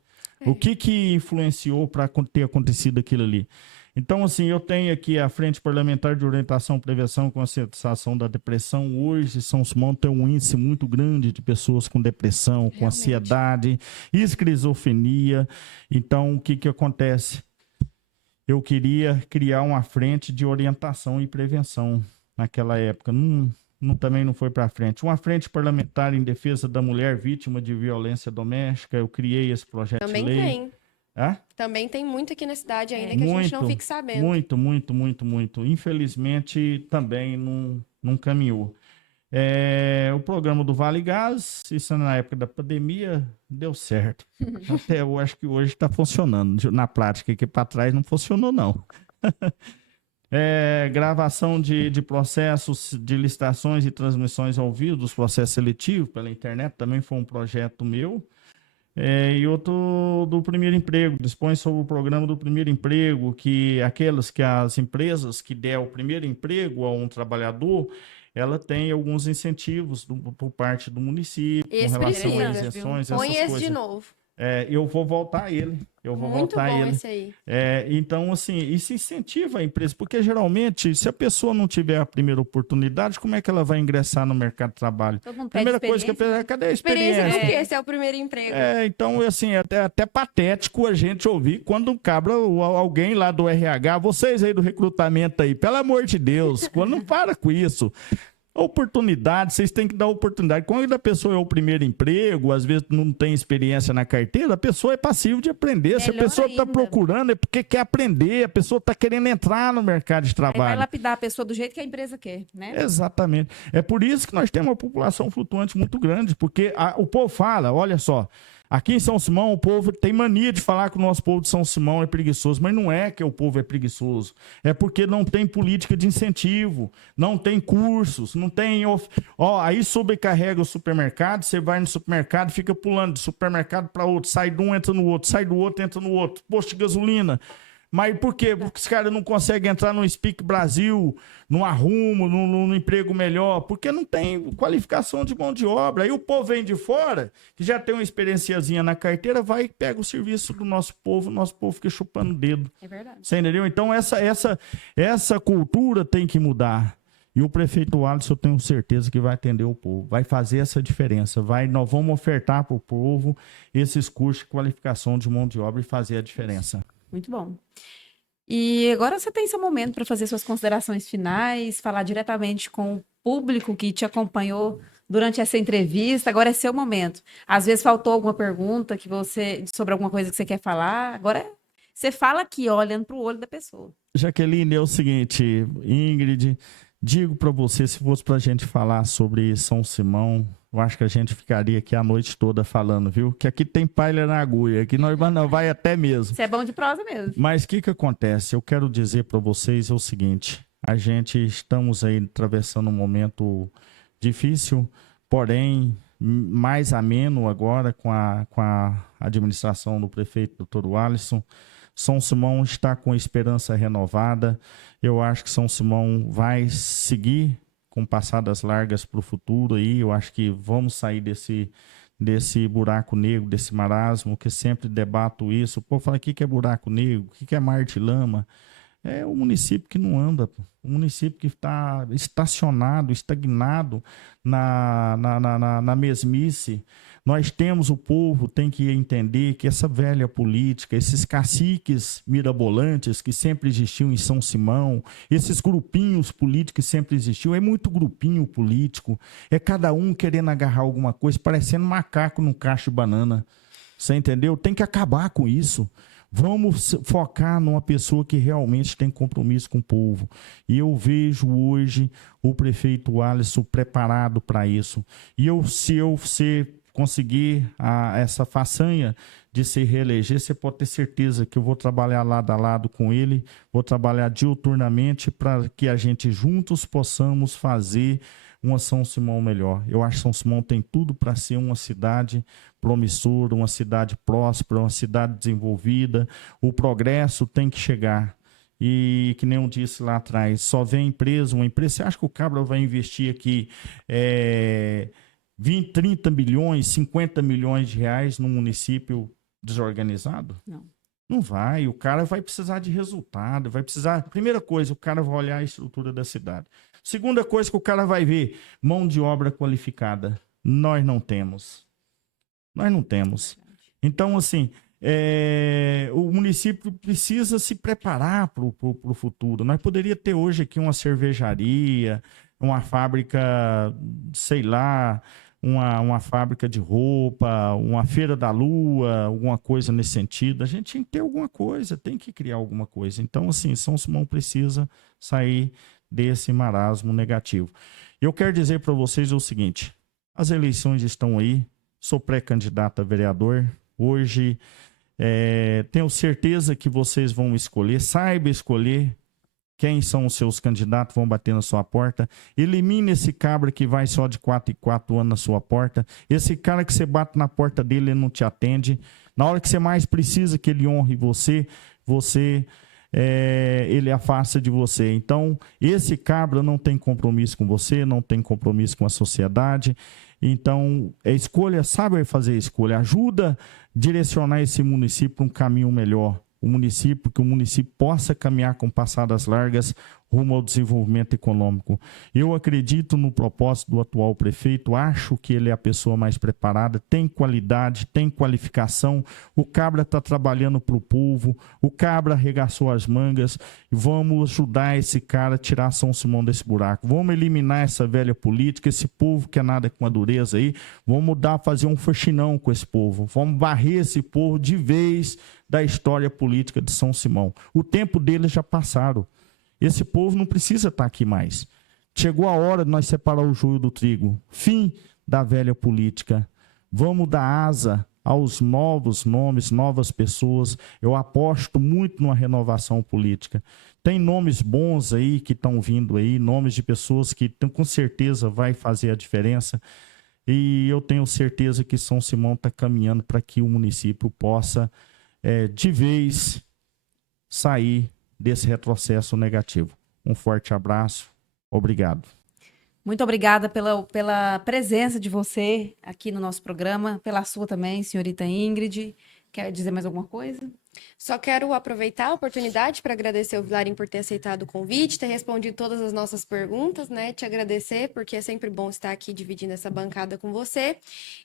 O que influenciou para ter acontecido aquilo ali? Então, assim, eu tenho aqui a Frente Parlamentar de Orientação, Prevenção e Conscientização da Depressão. Hoje, São Simão tem um índice muito grande de pessoas com depressão, com ansiedade, esquizofrenia. Então, o que acontece? Eu queria criar uma frente de orientação e prevenção naquela época. Também não foi para frente. Uma frente parlamentar em defesa da mulher vítima de violência doméstica. Eu criei esse projeto de lei. Também tem. Hã? Também tem muito aqui na cidade ainda que a gente não fique sabendo. Muito. Infelizmente, também não caminhou. O programa do Vale Gás, isso na época da pandemia, deu certo. Até eu acho que hoje está funcionando. Na prática, aqui para trás não funcionou, não. Gravação de processos de licitações e transmissões ao vivo dos processos seletivos pela internet, também foi um projeto meu. E outro do primeiro emprego, dispõe sobre o programa do primeiro emprego, que as empresas que der o primeiro emprego a um trabalhador, ela tem alguns incentivos por parte do município, com relação a isenções, essas coisas. Põe esse de novo. Eu vou voltar a ele. Muito bom esse aí. Então, assim, isso incentiva a empresa, porque geralmente, se a pessoa não tiver a primeira oportunidade, como é que ela vai ingressar no mercado de trabalho? Primeira coisa que a pessoa, cadê a experiência? Experiência do que esse é o primeiro emprego. Então, assim, é até patético a gente ouvir quando um cabra, alguém lá do RH, vocês aí do recrutamento aí, pelo amor de Deus, não para com isso. Oportunidade, vocês têm que dar oportunidade. Quando a pessoa é o primeiro emprego, às vezes não tem experiência na carteira, a pessoa é passiva de aprender. Se a pessoa está procurando, é porque quer aprender, a pessoa está querendo entrar no mercado de trabalho. Aí vai lapidar a pessoa do jeito que a empresa quer, né? Exatamente. É por isso que nós temos uma população flutuante muito grande, porque o povo fala, olha só, Aqui em São Simão, o povo tem mania de falar que o nosso povo de São Simão é preguiçoso, mas não é que o povo é preguiçoso, é porque não tem política de incentivo, não tem cursos, não tem... aí sobrecarrega o supermercado, você vai no supermercado, fica pulando de supermercado para outro, sai de um, entra no outro, sai do outro, entra no outro, posto de gasolina. Mas por quê? Porque os caras não conseguem entrar no Speak Brasil, num arrumo, num emprego melhor, porque não tem qualificação de mão de obra. Aí o povo vem de fora, que já tem uma experienciazinha na carteira, vai e pega o serviço do nosso povo fica chupando o dedo. É verdade. Você entendeu? Então essa cultura tem que mudar. E o prefeito Alisson, eu tenho certeza que vai atender o povo, vai fazer essa diferença. Nós vamos ofertar para o povo esses cursos de qualificação de mão de obra e fazer a diferença. Muito bom. E agora você tem seu momento para fazer suas considerações finais, falar diretamente com o público que te acompanhou durante essa entrevista. Agora é seu momento. Às vezes faltou alguma pergunta sobre alguma coisa que você quer falar. Agora você fala aqui, olhando para o olho da pessoa. Jaqueline, é o seguinte, Ingrid, digo para você, se fosse para a gente falar sobre São Simão, eu acho que a gente ficaria aqui a noite toda falando, viu? Que aqui tem palha na agulha, aqui nós vai até mesmo. Você é bom de prosa mesmo. Mas o que acontece? Eu quero dizer para vocês o seguinte, estamos aí atravessando um momento difícil, porém mais ameno agora com a administração do prefeito Dr. Alisson. São Simão está com esperança renovada. Eu acho que São Simão vai seguir com passadas largas para o futuro aí. Eu acho que vamos sair desse buraco negro, desse marasmo, que sempre debato isso. O povo fala, o que é buraco negro? O que é mar de lama? É o município que não anda, o município que está estacionado, estagnado na mesmice. Nós temos, o povo tem que entender que essa velha política, esses caciques mirabolantes que sempre existiam em São Simão, esses grupinhos políticos que sempre existiam, é muito grupinho político, é cada um querendo agarrar alguma coisa, parecendo macaco num cacho de banana. Você entendeu? Tem que acabar com isso. Vamos focar numa pessoa que realmente tem compromisso com o povo. E eu vejo hoje o prefeito Alisson preparado para isso. E se eu conseguir essa façanha de se reeleger, você pode ter certeza que eu vou trabalhar lado a lado com ele, vou trabalhar diuturnamente para que a gente juntos possamos fazer uma São Simão melhor. Eu acho que São Simão tem tudo para ser uma cidade promissora, uma cidade próspera, uma cidade desenvolvida. O progresso tem que chegar. E que nem eu disse lá atrás, só vem uma empresa, você acha que o Cabra vai investir aqui 20, 30 milhões, 50 milhões de reais num município desorganizado? Não. Não vai. O cara vai precisar de resultado, vai precisar... Primeira coisa, o cara vai olhar a estrutura da cidade. Segunda coisa que o cara vai ver, mão de obra qualificada. Nós não temos. Nós não temos. Então, assim, o município precisa se preparar para o futuro. Nós poderíamos ter hoje aqui uma cervejaria, uma fábrica, sei lá, uma fábrica de roupa, uma feira da lua, alguma coisa nesse sentido. A gente tem que ter alguma coisa, tem que criar alguma coisa. Então, assim, São Simão precisa sair desse marasmo negativo. Eu quero dizer para vocês o seguinte, as eleições estão aí, sou pré-candidato a vereador, hoje tenho certeza que vocês vão escolher, saiba escolher quem são os seus candidatos, vão bater na sua porta. Elimine esse cabra que vai só de 4 em 4 anos na sua porta. Esse cara que você bate na porta dele, ele não te atende. Na hora que você mais precisa que ele honre você, ele afasta de você. Então, esse cabra não tem compromisso com você, não tem compromisso com a sociedade. Então, escolha, sabe fazer escolha. Ajuda a direcionar esse município para um caminho melhor. Que o município possa caminhar com passadas largas rumo ao desenvolvimento econômico. Eu acredito no propósito do atual prefeito, acho que ele é a pessoa mais preparada, tem qualidade, tem qualificação, o cabra está trabalhando para o povo, o cabra arregaçou as mangas, vamos ajudar esse cara a tirar São Simão desse buraco, vamos eliminar essa velha política, esse povo que é nada com a dureza aí, vamos fazer um faxinão com esse povo, vamos varrer esse povo de vez da história política de São Simão. O tempo deles já passaram. Esse povo não precisa estar aqui mais. Chegou a hora de nós separar o joio do trigo. Fim da velha política. Vamos dar asa aos novos nomes, novas pessoas. Eu aposto muito numa renovação política. Tem nomes bons aí que estão vindo aí, nomes de pessoas que com certeza vai fazer a diferença. E eu tenho certeza que São Simão está caminhando para que o município possa, de vez, sair desse retrocesso negativo. Um forte abraço. Obrigado. Muito obrigada pela presença de você aqui no nosso programa, pela sua também, senhorita Ingrid. Quer dizer mais alguma coisa? Só quero aproveitar a oportunidade para agradecer o Vilarim por ter aceitado o convite, ter respondido todas as nossas perguntas, né? Te agradecer, porque é sempre bom estar aqui dividindo essa bancada com você.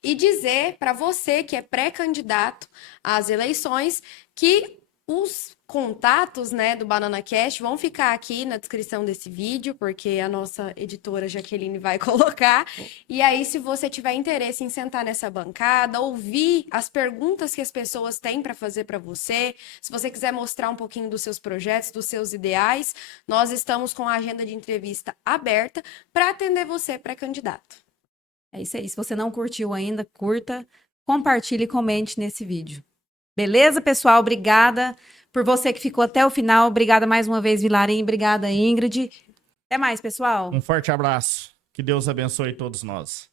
E dizer para você que é pré-candidato às eleições que os contatos, né, do Banana Cast vão ficar aqui na descrição desse vídeo, porque a nossa editora Jaqueline vai colocar. E aí, se você tiver interesse em sentar nessa bancada, ouvir as perguntas que as pessoas têm para fazer para você, se você quiser mostrar um pouquinho dos seus projetos, dos seus ideais, nós estamos com a agenda de entrevista aberta para atender você, pré-candidato. É isso aí. Se você não curtiu ainda, curta, compartilhe e comente nesse vídeo. Beleza, pessoal? Obrigada por você que ficou até o final. Obrigada mais uma vez, Vilarim. Obrigada, Ingrid. Até mais, pessoal. Um forte abraço. Que Deus abençoe todos nós.